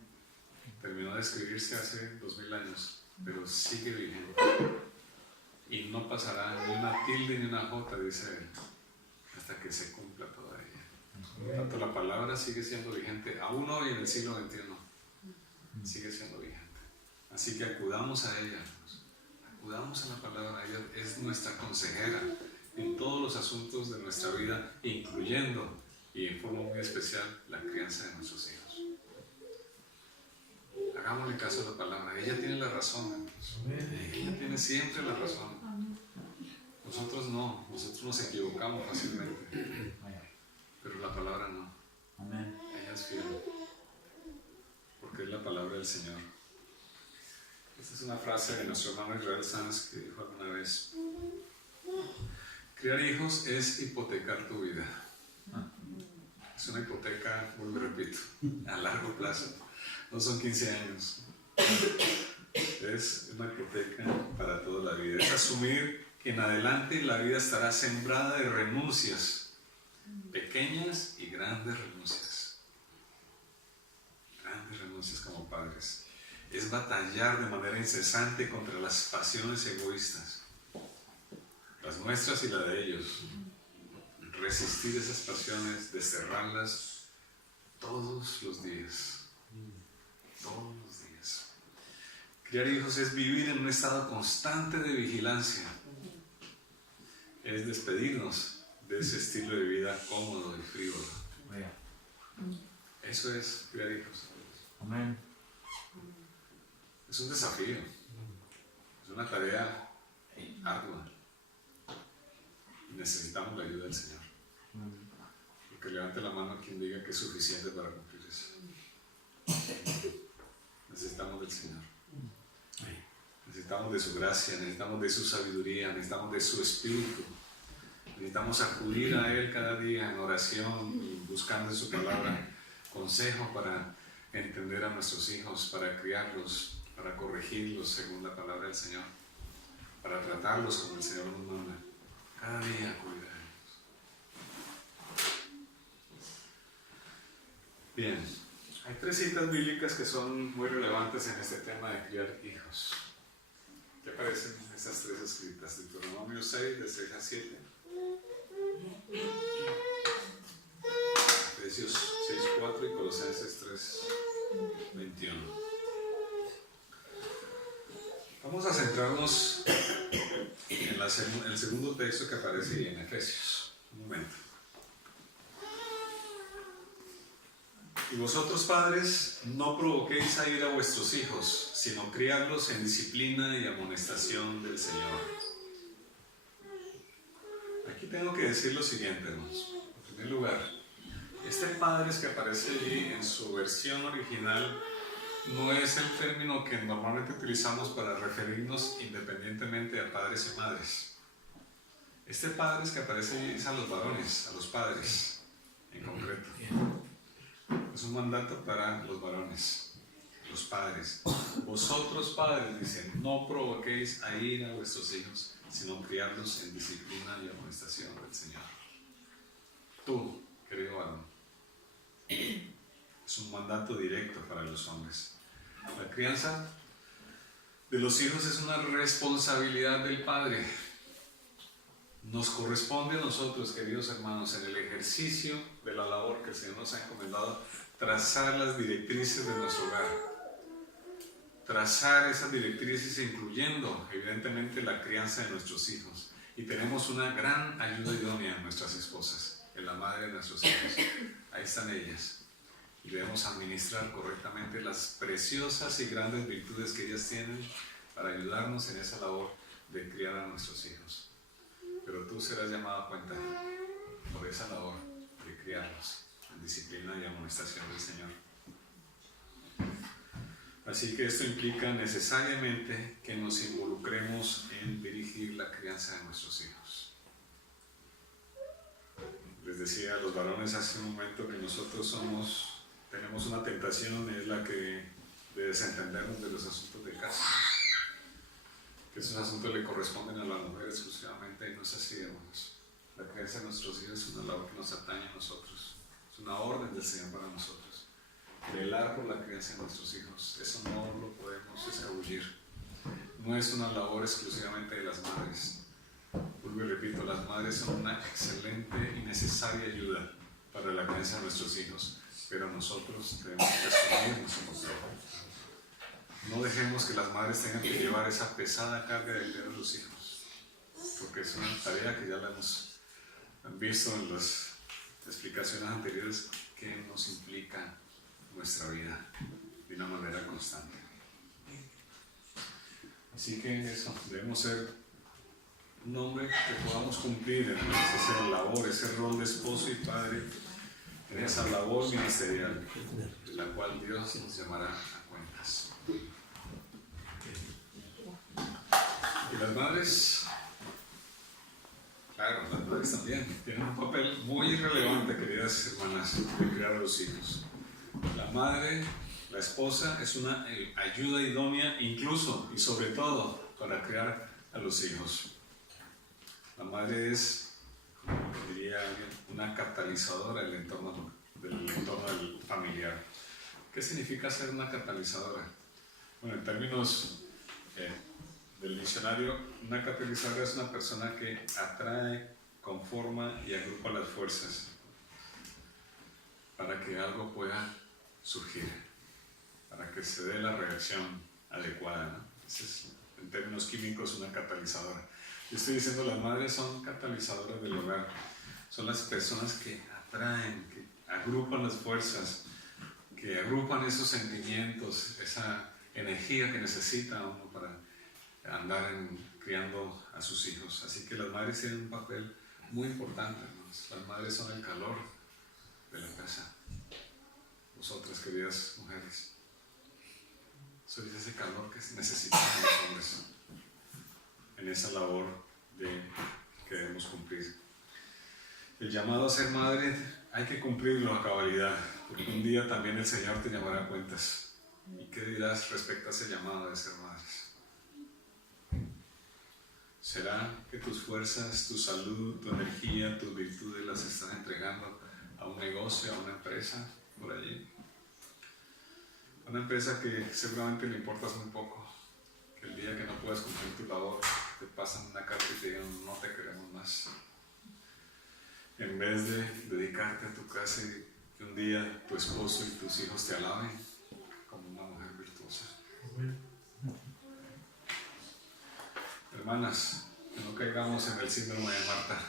Terminó de escribirse hace 2000 años, pero sigue vigente. Y no pasará ni una tilde ni una jota, dice él, hasta que se cumpla toda ella. Por lo tanto, la palabra sigue siendo vigente, aún hoy en el siglo XXI. Sigue siendo vigente. Así que acudamos a ella. Acudamos a la palabra. Ella es nuestra consejera en todos los asuntos de nuestra vida, incluyendo y en forma muy especial la crianza de nuestros hijos. Hagámosle caso a la palabra. Ella tiene la razón, hermanos. Ella tiene siempre la razón. Nosotros no, nosotros nos equivocamos fácilmente, pero la palabra no. Amén. Ella es fiel, porque es la palabra del Señor. Esta es una frase de nuestro hermano Israel Sanz que dijo alguna vez: criar hijos es hipotecar tu vida. Es una hipoteca, vuelvo y repito, a largo plazo. No son 15 años. Es una hipoteca para toda la vida. Es asumir que en adelante la vida estará sembrada de renuncias, pequeñas y grandes renuncias. Grandes renuncias como padres. Es batallar de manera incesante contra las pasiones egoístas, las nuestras y las de ellos. Resistir esas pasiones, desterrarlas todos los días. Todos los días. Criar hijos es vivir en un estado constante de vigilancia. Es despedirnos de ese estilo de vida cómodo y frívolo. Eso es criar hijos. Amén. Es un desafío. Es una tarea ardua. Necesitamos la ayuda del Señor. Que levante la mano quien diga que es suficiente para cumplir eso. Necesitamos del Señor. Necesitamos de su gracia, necesitamos de su sabiduría, necesitamos de su espíritu. Necesitamos acudir a Él cada día en oración y buscando en su palabra consejo para entender a nuestros hijos, para criarlos, para corregirlos según la palabra del Señor, para tratarlos como el Señor nos manda. Cada día cuida de ellos. Bien, hay 3 citas bíblicas que son muy relevantes en este tema de criar hijos. ¿Qué parecen estas 3 escritas? Deuteronomio 6, de 6 a 7. Efesios 6:4 y Colosenses 3:21. Vamos a centrarnos en el segundo texto que aparece ahí en Efesios. Un momento. Y vosotros, padres, no provoquéis a ira a vuestros hijos, sino criadlos en disciplina y amonestación del Señor. Aquí tengo que decir lo siguiente, hermanos. En primer lugar, este padres que aparece allí en su versión original no es el término que normalmente utilizamos para referirnos independientemente a padres y madres. Este padres que aparece allí es a los varones, a los padres en concreto. Es un mandato para los varones, los padres. Vosotros, padres, dicen, no provoquéis a ira a vuestros hijos, sino criarlos en disciplina y amonestación del Señor. Tú, querido varón, es un mandato directo para los hombres. La crianza de los hijos es una responsabilidad del Padre. Nos corresponde a nosotros, queridos hermanos, en el ejercicio de la labor que el Señor nos ha encomendado, trazar las directrices de nuestro hogar. Trazar esas directrices incluyendo, evidentemente, la crianza de nuestros hijos. Y tenemos una gran ayuda idónea en nuestras esposas, en la madre de nuestros hijos. Ahí están ellas. Y debemos administrar correctamente las preciosas y grandes virtudes que ellas tienen para ayudarnos en esa labor de criar a nuestros hijos. Pero tú serás llamado a cuenta por esa labor de criarlos en disciplina y amonestación del Señor. Así que esto implica necesariamente que nos involucremos en dirigir la crianza de nuestros hijos. Les decía a los varones hace un momento que nosotros tenemos una tentación, es la de desentendernos de los asuntos de casa. Que esos asuntos le corresponden a la mujer exclusivamente, y no es así, hermanos. La crianza de nuestros hijos es una labor que nos atañe a nosotros. Es una orden del Señor para nosotros. Velar por la crianza de nuestros hijos, eso no lo podemos escabullir. No es una labor exclusivamente de las madres. Vuelvo y repito, las madres son una excelente y necesaria ayuda para la crianza de nuestros hijos. Pero nosotros tenemos que asumir nuestro papel. No dejemos que las madres tengan que llevar esa pesada carga de criar a los hijos, porque es una tarea que ya la hemos visto en las explicaciones anteriores, que nos implica nuestra vida de una manera constante. Así que eso, debemos ser un hombre que podamos cumplir en esa labor, ese rol de esposo y padre, en esa labor ministerial, de la cual Dios nos llamará a cuentas. Y las madres, claro, las madres también tienen un papel muy relevante, queridas hermanas, de criar a los hijos. La madre, la esposa, es una ayuda idónea, incluso y sobre todo para criar a los hijos. La madre es, como diría alguien, una catalizadora del entorno familiar. ¿Qué significa ser una catalizadora? Bueno, en términos del diccionario, una catalizadora es una persona que atrae, conforma y agrupa las fuerzas para que algo pueda surgir, para que se dé la reacción adecuada, ¿no? Ese es, en términos químicos, una catalizadora. Yo estoy diciendo, las madres son catalizadoras del hogar, son las personas que atraen, que agrupan las fuerzas, que agrupan esos sentimientos, esa energía que necesita uno para andar criando a sus hijos. Así que las madres tienen un papel muy importante, hermanos. Las madres son el calor de la casa. Vosotras, queridas mujeres, sois ese calor que necesitamos los hombres en esa labor que debemos cumplir. El llamado a ser madre hay que cumplirlo a cabalidad, porque un día también el Señor te llamará a cuentas. ¿Y qué dirás respecto a ese llamado de ser madres? ¿Será que tus fuerzas, tu salud, tu energía, tus virtudes las estás entregando a un negocio, a una empresa por allí? Una empresa que seguramente le importas muy poco, que el día que no puedas cumplir tu labor te pasan una carta y te digan no te queremos más. En vez de dedicarte a tu casa y que un día tu esposo y tus hijos te alaben como una mujer virtuosa. Hermanas, que no caigamos en el síndrome de Marta.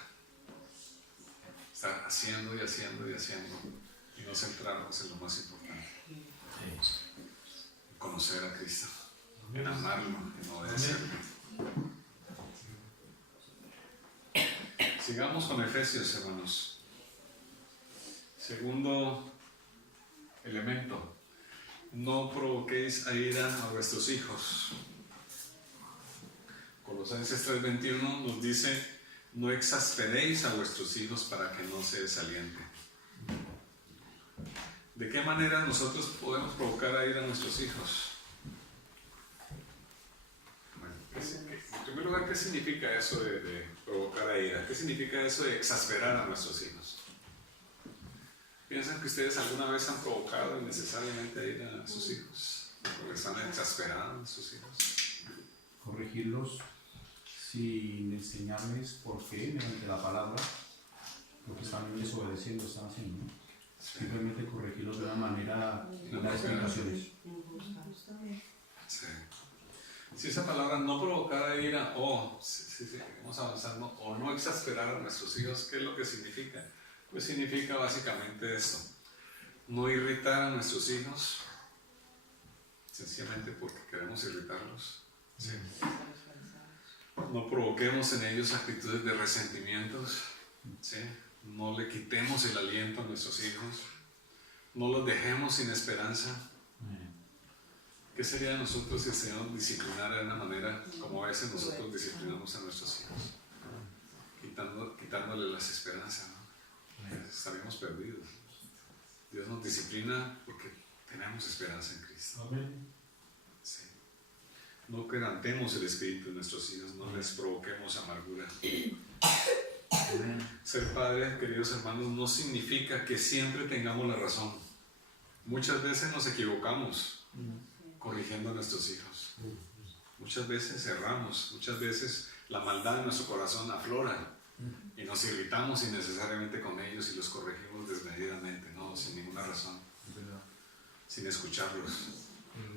Estar haciendo y haciendo y haciendo y no centrarnos en lo más importante. En conocer a Cristo, en amarlo, en obedecerlo. Sigamos con Efesios, hermanos. Segundo elemento. No provoquéis a ira a vuestros hijos. Colosenses 3:21 nos dice: no exasperéis a vuestros hijos para que no se desalienten. ¿De qué manera nosotros podemos provocar a ira a nuestros hijos? Bueno, en primer lugar, ¿qué significa eso de provocar a ira? ¿Qué significa eso de exasperar a nuestros hijos? ¿Piensan que ustedes alguna vez han provocado innecesariamente a ira a sus hijos? ¿Porque están exasperados a sus hijos? Corregirlos sin enseñarles por qué, mediante la palabra, lo que están desobedeciendo, están haciendo, ¿no? Sí. Simplemente corregirlos de una manera, no dar explicaciones. Sí. Si esa palabra no provocar a ira vamos avanzando, o no exasperar a nuestros hijos, ¿qué es lo que significa? Pues significa básicamente esto: no irritar a nuestros hijos sencillamente porque queremos irritarlos. Sí. No provoquemos en ellos actitudes de resentimientos. ¿Sí? No le quitemos el aliento a nuestros hijos. No los dejemos sin esperanza. ¿Qué sería de nosotros si el Señor disciplinara de una manera como a veces nosotros disciplinamos a nuestros hijos? Quitándole las esperanzas, ¿no? Estaríamos perdidos. Dios nos disciplina porque tenemos esperanza en Cristo. Sí. No quebrantemos el espíritu de nuestros hijos, no les provoquemos amargura. Ser padre, queridos hermanos, no significa que siempre tengamos la razón. Muchas veces nos equivocamos corrigiendo a nuestros hijos. Muchas veces erramos, muchas veces la maldad en nuestro corazón aflora y nos irritamos innecesariamente con ellos y los corregimos desmedidamente, no, sin ninguna razón, sin escucharlos.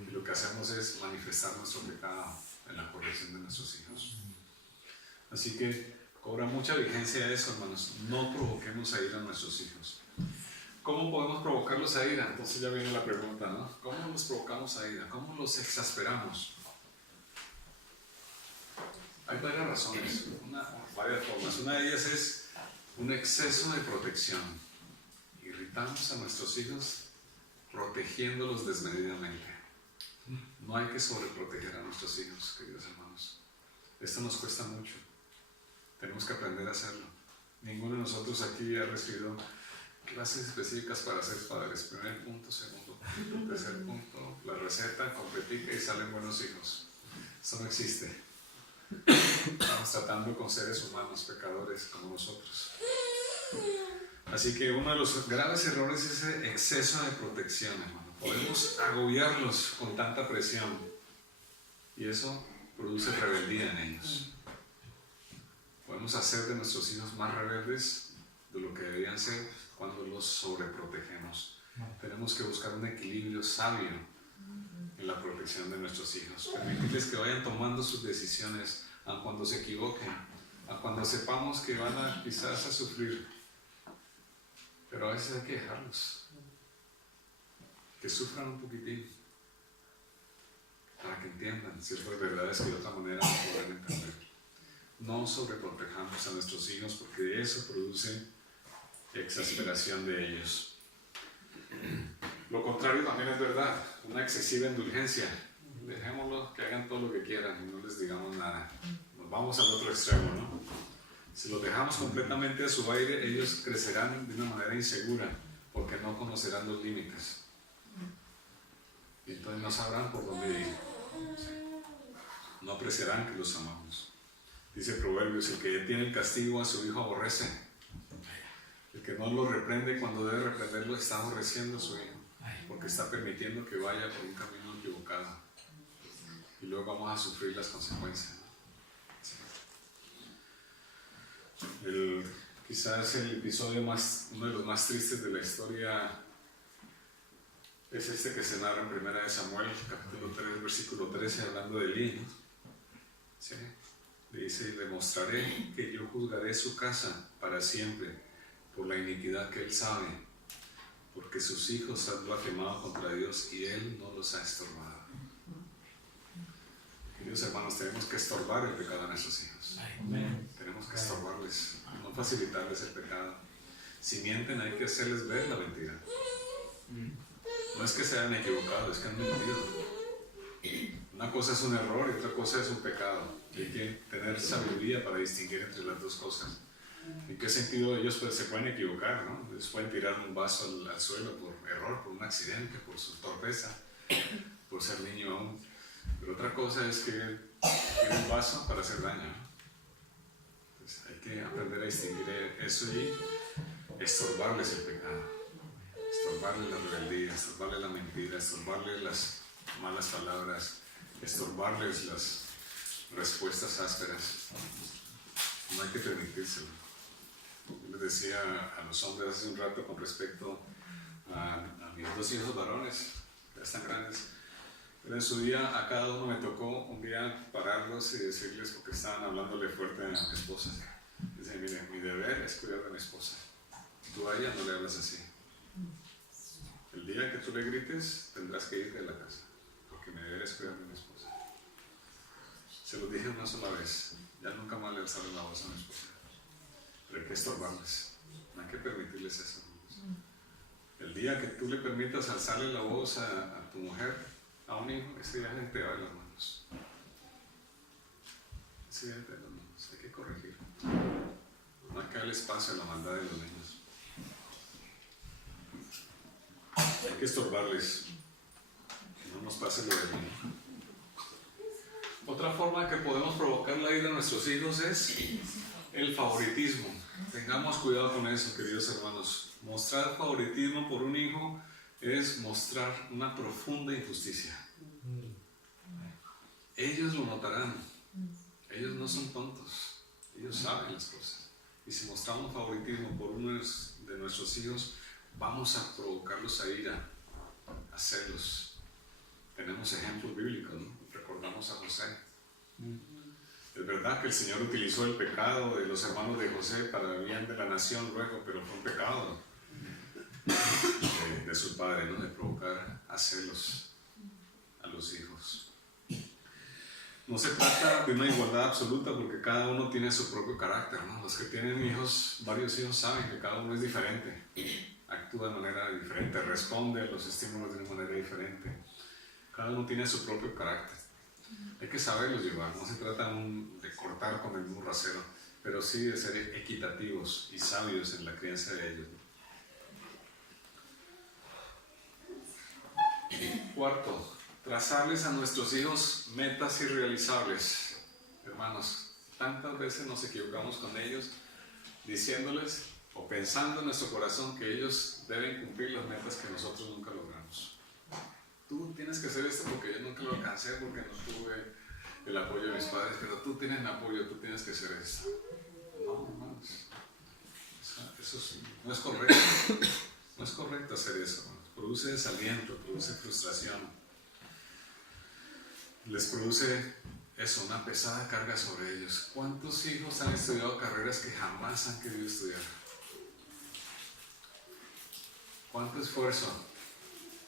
Y lo que hacemos es manifestar nuestro pecado en la corrección de nuestros hijos. Así que cobra mucha vigencia eso, hermanos. No provoquemos a ira a nuestros hijos. ¿Cómo podemos provocarlos a ira? Entonces ya viene la pregunta, ¿no? ¿Cómo los provocamos a ira? ¿Cómo los exasperamos? Hay varias razones, varias formas. Una de ellas es un exceso de protección. Irritamos a nuestros hijos protegiéndolos desmedidamente. No hay que sobreproteger a nuestros hijos, queridos hermanos. Esto nos cuesta mucho. Tenemos que aprender a hacerlo. Ninguno de nosotros aquí ha recibido clases específicas para ser padres. Primer punto, segundo punto, tercer punto, la receta completica y salen buenos hijos. Eso no existe. Estamos tratando con seres humanos, pecadores como nosotros. Así que uno de los graves errores es ese exceso de protección, hermano. Podemos agobiarlos con tanta presión y eso produce rebeldía en ellos. Podemos hacer de nuestros hijos más rebeldes de lo que deberían ser cuando los sobreprotegemos. Tenemos que buscar un equilibrio sabio en la protección de nuestros hijos. Permitirles que vayan tomando sus decisiones, aun cuando se equivoquen, aun cuando sepamos que van a quizás a sufrir. Pero a veces hay que dejarlos. Que sufran un poquitín. Para que entiendan ciertas verdades que de otra manera no podrán entender. No sobreprotejamos a nuestros hijos porque eso produce exasperación de ellos. Lo contrario también es verdad, una excesiva indulgencia. Dejémoslos que hagan todo lo que quieran y no les digamos nada. Nos vamos al otro extremo, ¿no? Si los dejamos completamente a su aire, ellos crecerán de una manera insegura porque no conocerán los límites. Y entonces no sabrán por dónde ir. No apreciarán que los amamos. Dice Proverbios, el que detiene el castigo a su hijo aborrece. El que no lo reprende cuando debe reprenderlo está aborreciendo a su hijo, porque está permitiendo que vaya por un camino equivocado. Y luego vamos a sufrir las consecuencias. Quizás el episodio uno de los más tristes de la historia es este que se narra en 1 Samuel, capítulo 3, versículo 13, hablando de Elí, ¿no? ¿Sí? Dice, y demostraré que yo juzgaré su casa para siempre por la iniquidad que él sabe, porque sus hijos han blasfemado contra Dios y él no los ha estorbado. Queridos hermanos, tenemos que estorbar el pecado a nuestros hijos. Tenemos que estorbarles, no facilitarles el pecado. Si mienten, hay que hacerles ver la mentira. No es que se hayan equivocado, es que han mentido. Una cosa es un error y otra cosa es un pecado. Y hay que tener sabiduría para distinguir entre las dos cosas. ¿En qué sentido ellos se pueden equivocar, ¿no? Les pueden tirar un vaso al suelo por error, por un accidente, por su torpeza, por ser niño aún. Pero otra cosa es que tiene un vaso para hacer daño, ¿no? Entonces hay que aprender a distinguir eso y estorbarles el pecado, estorbarles la rebeldía, estorbarles la mentira, estorbarles las malas palabras, estorbarles las respuestas ásperas. No hay que permitírselo. Yo les decía a los hombres hace un rato con respecto a mis 2 hijos varones, ya están grandes, pero en su día a cada uno me tocó un día pararlos y decirles, porque estaban hablándole fuerte a mi esposa. Dice, mire, mi deber es cuidar de mi esposa. Tú a ella no le hablas así. El día que tú le grites, tendrás que irte de la casa, porque mi deber es cuidar de mi esposa. Se lo dije una sola vez, ya nunca más le alzaré la voz a mi esposa. Pero hay que estorbarles, no hay que permitirles eso. El día que tú le permitas alzarle la voz a tu mujer, a un hijo, ese día te va de las manos. Ese día te va de las manos, hay que corregir. No hay que darle espacio a la maldad de los niños. Hay que estorbarles, que no nos pase lo de mí. Otra forma que podemos provocar la ira a nuestros hijos es el favoritismo. Tengamos cuidado con eso, queridos hermanos. Mostrar favoritismo por un hijo es mostrar una profunda injusticia. Ellos lo notarán. Ellos no son tontos. Ellos saben las cosas. Y si mostramos favoritismo por uno de nuestros hijos, vamos a provocarlos a ira, a celos. Tenemos ejemplos bíblicos, ¿no? Recordamos a José. Es verdad que el Señor utilizó el pecado de los hermanos de José para el bien de la nación luego, pero fue un pecado de su padre, ¿no? De provocar a celos a los hijos. No se trata de una igualdad absoluta porque cada uno tiene su propio carácter, ¿no? Los que tienen hijos, varios hijos, saben que cada uno es diferente, actúa de manera diferente, responde a los estímulos de una manera diferente. Cada uno tiene su propio carácter. Hay que saberlos llevar, no se trata de cortar con el mismo rasero, pero sí de ser equitativos y sabios en la crianza de ellos. Cuarto, trazarles a nuestros hijos metas irrealizables. Hermanos, tantas veces nos equivocamos con ellos diciéndoles o pensando en nuestro corazón que ellos deben cumplir las metas que nosotros nunca logramos. Tú tienes que hacer esto porque yo nunca lo alcancé, porque no tuve el apoyo de mis padres, pero tú tienes mi apoyo, tú tienes que hacer esto. No, hermanos, eso no es correcto. No es correcto hacer eso, hermanos. Produce desaliento, produce frustración. Les produce eso, una pesada carga sobre ellos. ¿Cuántos hijos han estudiado carreras que jamás han querido estudiar? ¿Cuánto esfuerzo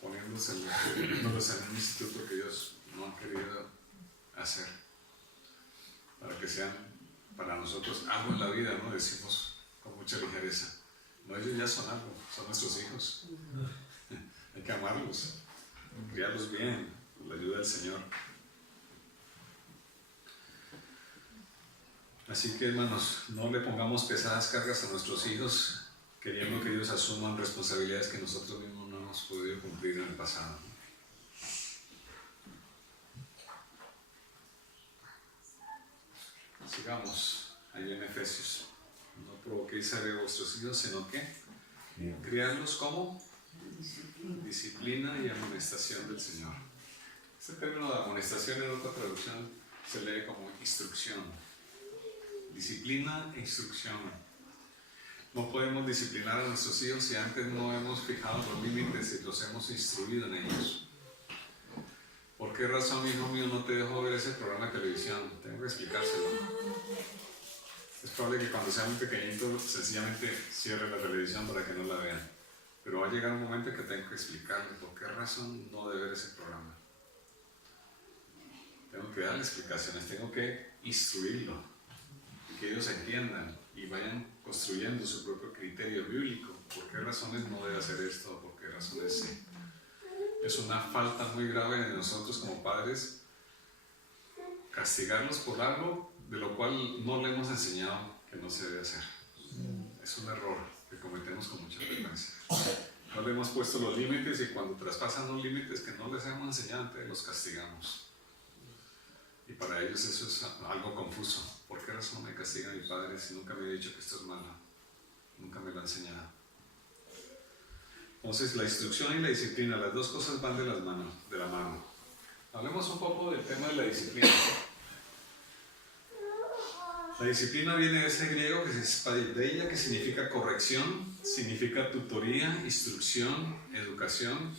poniéndolos en un instituto que ellos no han querido hacer para que sean para nosotros algo en la vida, ¿no? Decimos con mucha ligereza. No, ellos ya son algo, son nuestros hijos. Hay que amarlos, criarlos bien, con la ayuda del Señor. Así que, hermanos, no le pongamos pesadas cargas a nuestros hijos queriendo que ellos asuman responsabilidades que nosotros mismos no hemos podido cumplir en el pasado. Si sigamos ahí en Efesios. No provoquéis a vuestros hijos, sino que criarlos como disciplina y amonestación del Señor. Este término de amonestación en otra traducción se lee como instrucción. Disciplina e instrucción. No podemos disciplinar a nuestros hijos si antes no hemos fijado los límites y los hemos instruido en ellos. ¿Por qué razón, hijo mío, no te dejo ver ese programa de televisión? Tengo que explicárselo. Es probable que cuando sea muy pequeñito sencillamente cierre la televisión para que no la vean. Pero va a llegar un momento que tengo que explicarle por qué razón no debe ver ese programa. Tengo que darle explicaciones, tengo que instruirlo, y que ellos entiendan y vayan construyendo su propio criterio bíblico. ¿Por qué razones no debe hacer esto? ¿Por qué razones sí? Es una falta muy grave de nosotros como padres castigarlos por algo de lo cual no le hemos enseñado que no se debe hacer. Es un error que cometemos con mucha frecuencia. No le hemos puesto los límites y cuando traspasan los límites que no les hemos enseñado, entonces los castigamos. Y para ellos eso es algo confuso. ¿Por qué razón me castiga mi padre si nunca me ha dicho que esto es malo? Nunca me lo ha enseñado. Entonces la instrucción y la disciplina, las dos cosas van de la mano. Hablemos un poco del tema de la disciplina. La disciplina viene de ese griego que es paideia, que significa corrección, significa tutoría, instrucción, educación.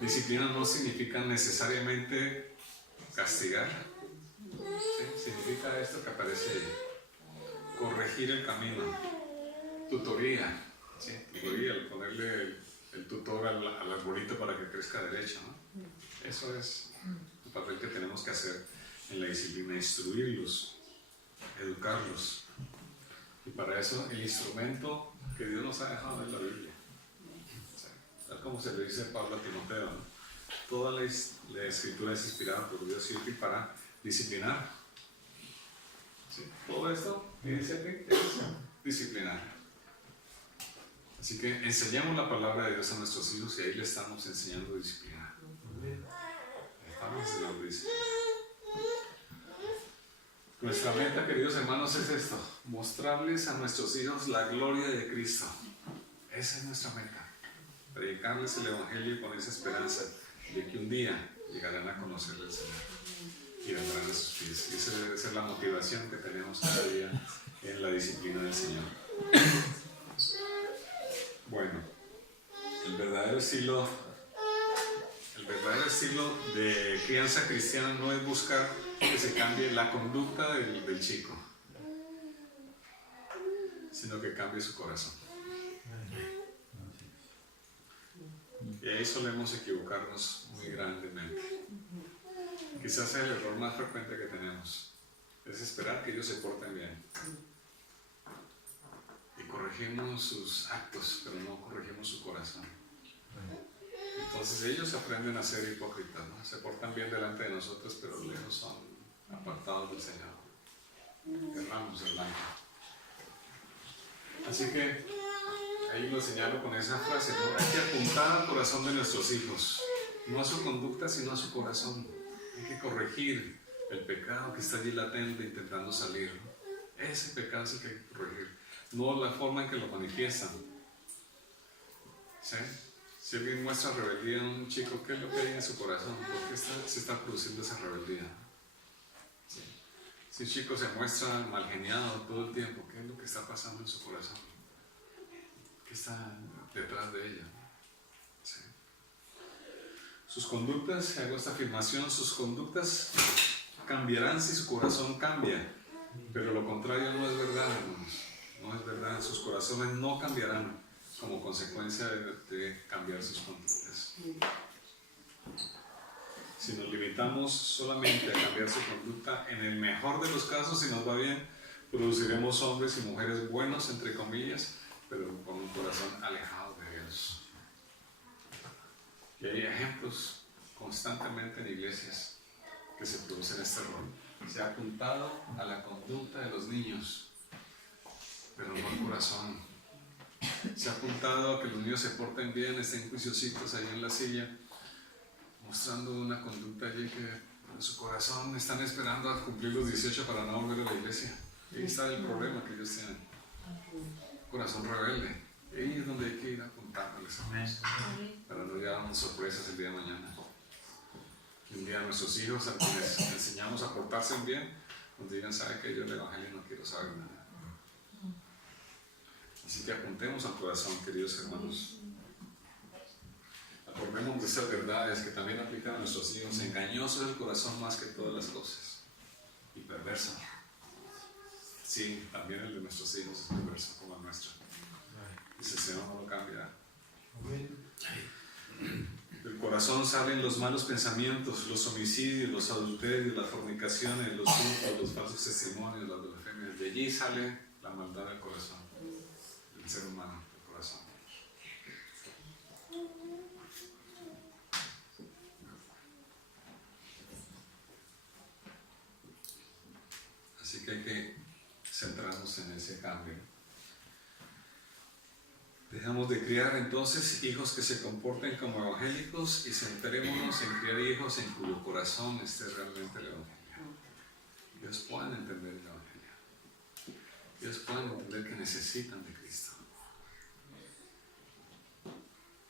Disciplina no significa necesariamente castigar. ¿Sí? Significa esto que aparece ahí. Corregir el camino. Tutoría. ¿Sí? Tutoría, el ponerle el tutor al arbolito para que crezca derecho, ¿no? Eso es el papel que tenemos que hacer en la disciplina, instruirlos, educarlos. Y para eso el instrumento que Dios nos ha dejado es la Biblia. Tal como se le dice a Pablo a Timoteo, ¿no? Toda la escritura es inspirada por Dios y útil para disciplinar. ¿Sí? Todo esto dice que es disciplinar. Así que enseñamos la palabra de Dios a nuestros hijos y ahí le estamos enseñando disciplina. Estamos enseñando disciplina. Nuestra meta, queridos hermanos, es esto: mostrarles a nuestros hijos la gloria de Cristo. Esa es nuestra meta. Predicarles el Evangelio con esa esperanza de que un día llegarán a conocerle al Señor y vendrán a sus pies. Y esa debe ser la motivación que tenemos cada día en la disciplina del Señor. Bueno, el verdadero estilo de crianza cristiana no es buscar que se cambie la conducta del chico, sino que cambie su corazón. Y ahí solemos equivocarnos muy grandemente. Quizás es el error más frecuente que tenemos, es esperar que ellos se porten bien. Y corregimos sus actos, pero no corregimos su corazón. Entonces ellos aprenden a ser hipócritas, ¿no? Se portan bien delante de nosotros, pero lejos son apartados del Señor. Erramos el blanco. Así que ahí lo señalo con esa frase, ¿no? Hay que apuntar al corazón de nuestros hijos, no a su conducta, sino a su corazón. Hay que corregir el pecado que está allí latente intentando salir, ¿no? Ese pecado es el que hay que corregir, no la forma en que lo manifiestan. ¿Sí? Si alguien muestra rebeldía en un chico, ¿qué es lo que hay en su corazón? ¿Por qué se está produciendo esa rebeldía? ¿Sí? Si un chico se muestra malgeniado todo el tiempo, ¿qué es lo que está pasando en su corazón? ¿Qué está detrás de ella? ¿Sí? Sus conductas, hago esta afirmación, sus conductas cambiarán si su corazón cambia, pero lo contrario no es verdad, hermanos. No es verdad, sus corazones no cambiarán como consecuencia de cambiar sus conductas. Si nos limitamos solamente a cambiar su conducta, en el mejor de los casos, si nos va bien, produciremos hombres y mujeres buenos, entre comillas, pero con un corazón alejado de Dios. Y hay ejemplos constantemente en iglesias que se producen este error. Se ha apuntado a la conducta de los niños, pero no al corazón. Se ha apuntado a que los niños se porten bien, estén juiciositos ahí en la silla, mostrando una conducta allí que en su corazón están esperando a cumplir los 18 para no volver a la iglesia. Ahí está el problema que ellos tienen. Corazón rebelde. Ahí es donde hay que ir apuntándoles para no llevarnos sorpresas el día de mañana. Que un día nuestros hijos, a quienes enseñamos a portarse bien, nos digan, ¿sabe que yo del evangelio no quiero saber nada? Así que apuntemos al corazón, queridos hermanos. Acordemos de esas verdades que también aplican a nuestros hijos. Engañoso es el corazón más que todas las cosas. Y perverso. Sí, también el de nuestros hijos es perverso como el nuestro. Y si el Señor no lo cambia. Del corazón salen los malos pensamientos, los homicidios, los adulterios, las fornicaciones, los hurtos, los falsos testimonios, las blasfemias. De allí sale la maldad del corazón, del ser humano, del corazón. Así que hay que centrarnos en ese cambio. Dejamos de criar entonces hijos que se comporten como evangélicos y centrémonos en criar hijos en cuyo corazón esté realmente el evangelio. Ellos pueden entender el evangelio. Ellos pueden entender que necesitan de Cristo.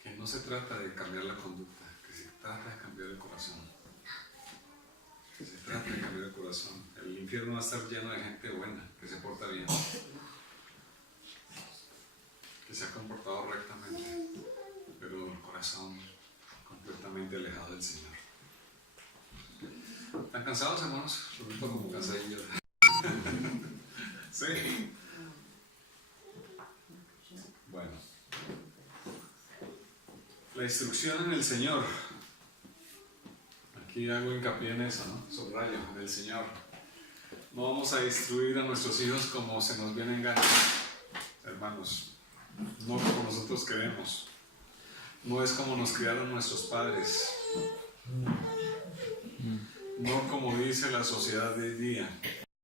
Que no se trata de cambiar la conducta, que se trata de cambiar el corazón. Que se trata de cambiar el corazón. El infierno va a estar lleno de gente buena, que se porta bien, que se ha comportado rectamente, pero el corazón completamente alejado del Señor. ¿Están cansados, hermanos? Yo me pongo como cansadillo. Sí. Bueno. La instrucción en el Señor. Aquí hago hincapié en eso, ¿no? Subrayo, en el Señor. No vamos a instruir a nuestros hijos como se nos viene en gana, hermanos. No como nosotros queremos. No es como nos criaron nuestros padres. No como dice la sociedad de hoy día.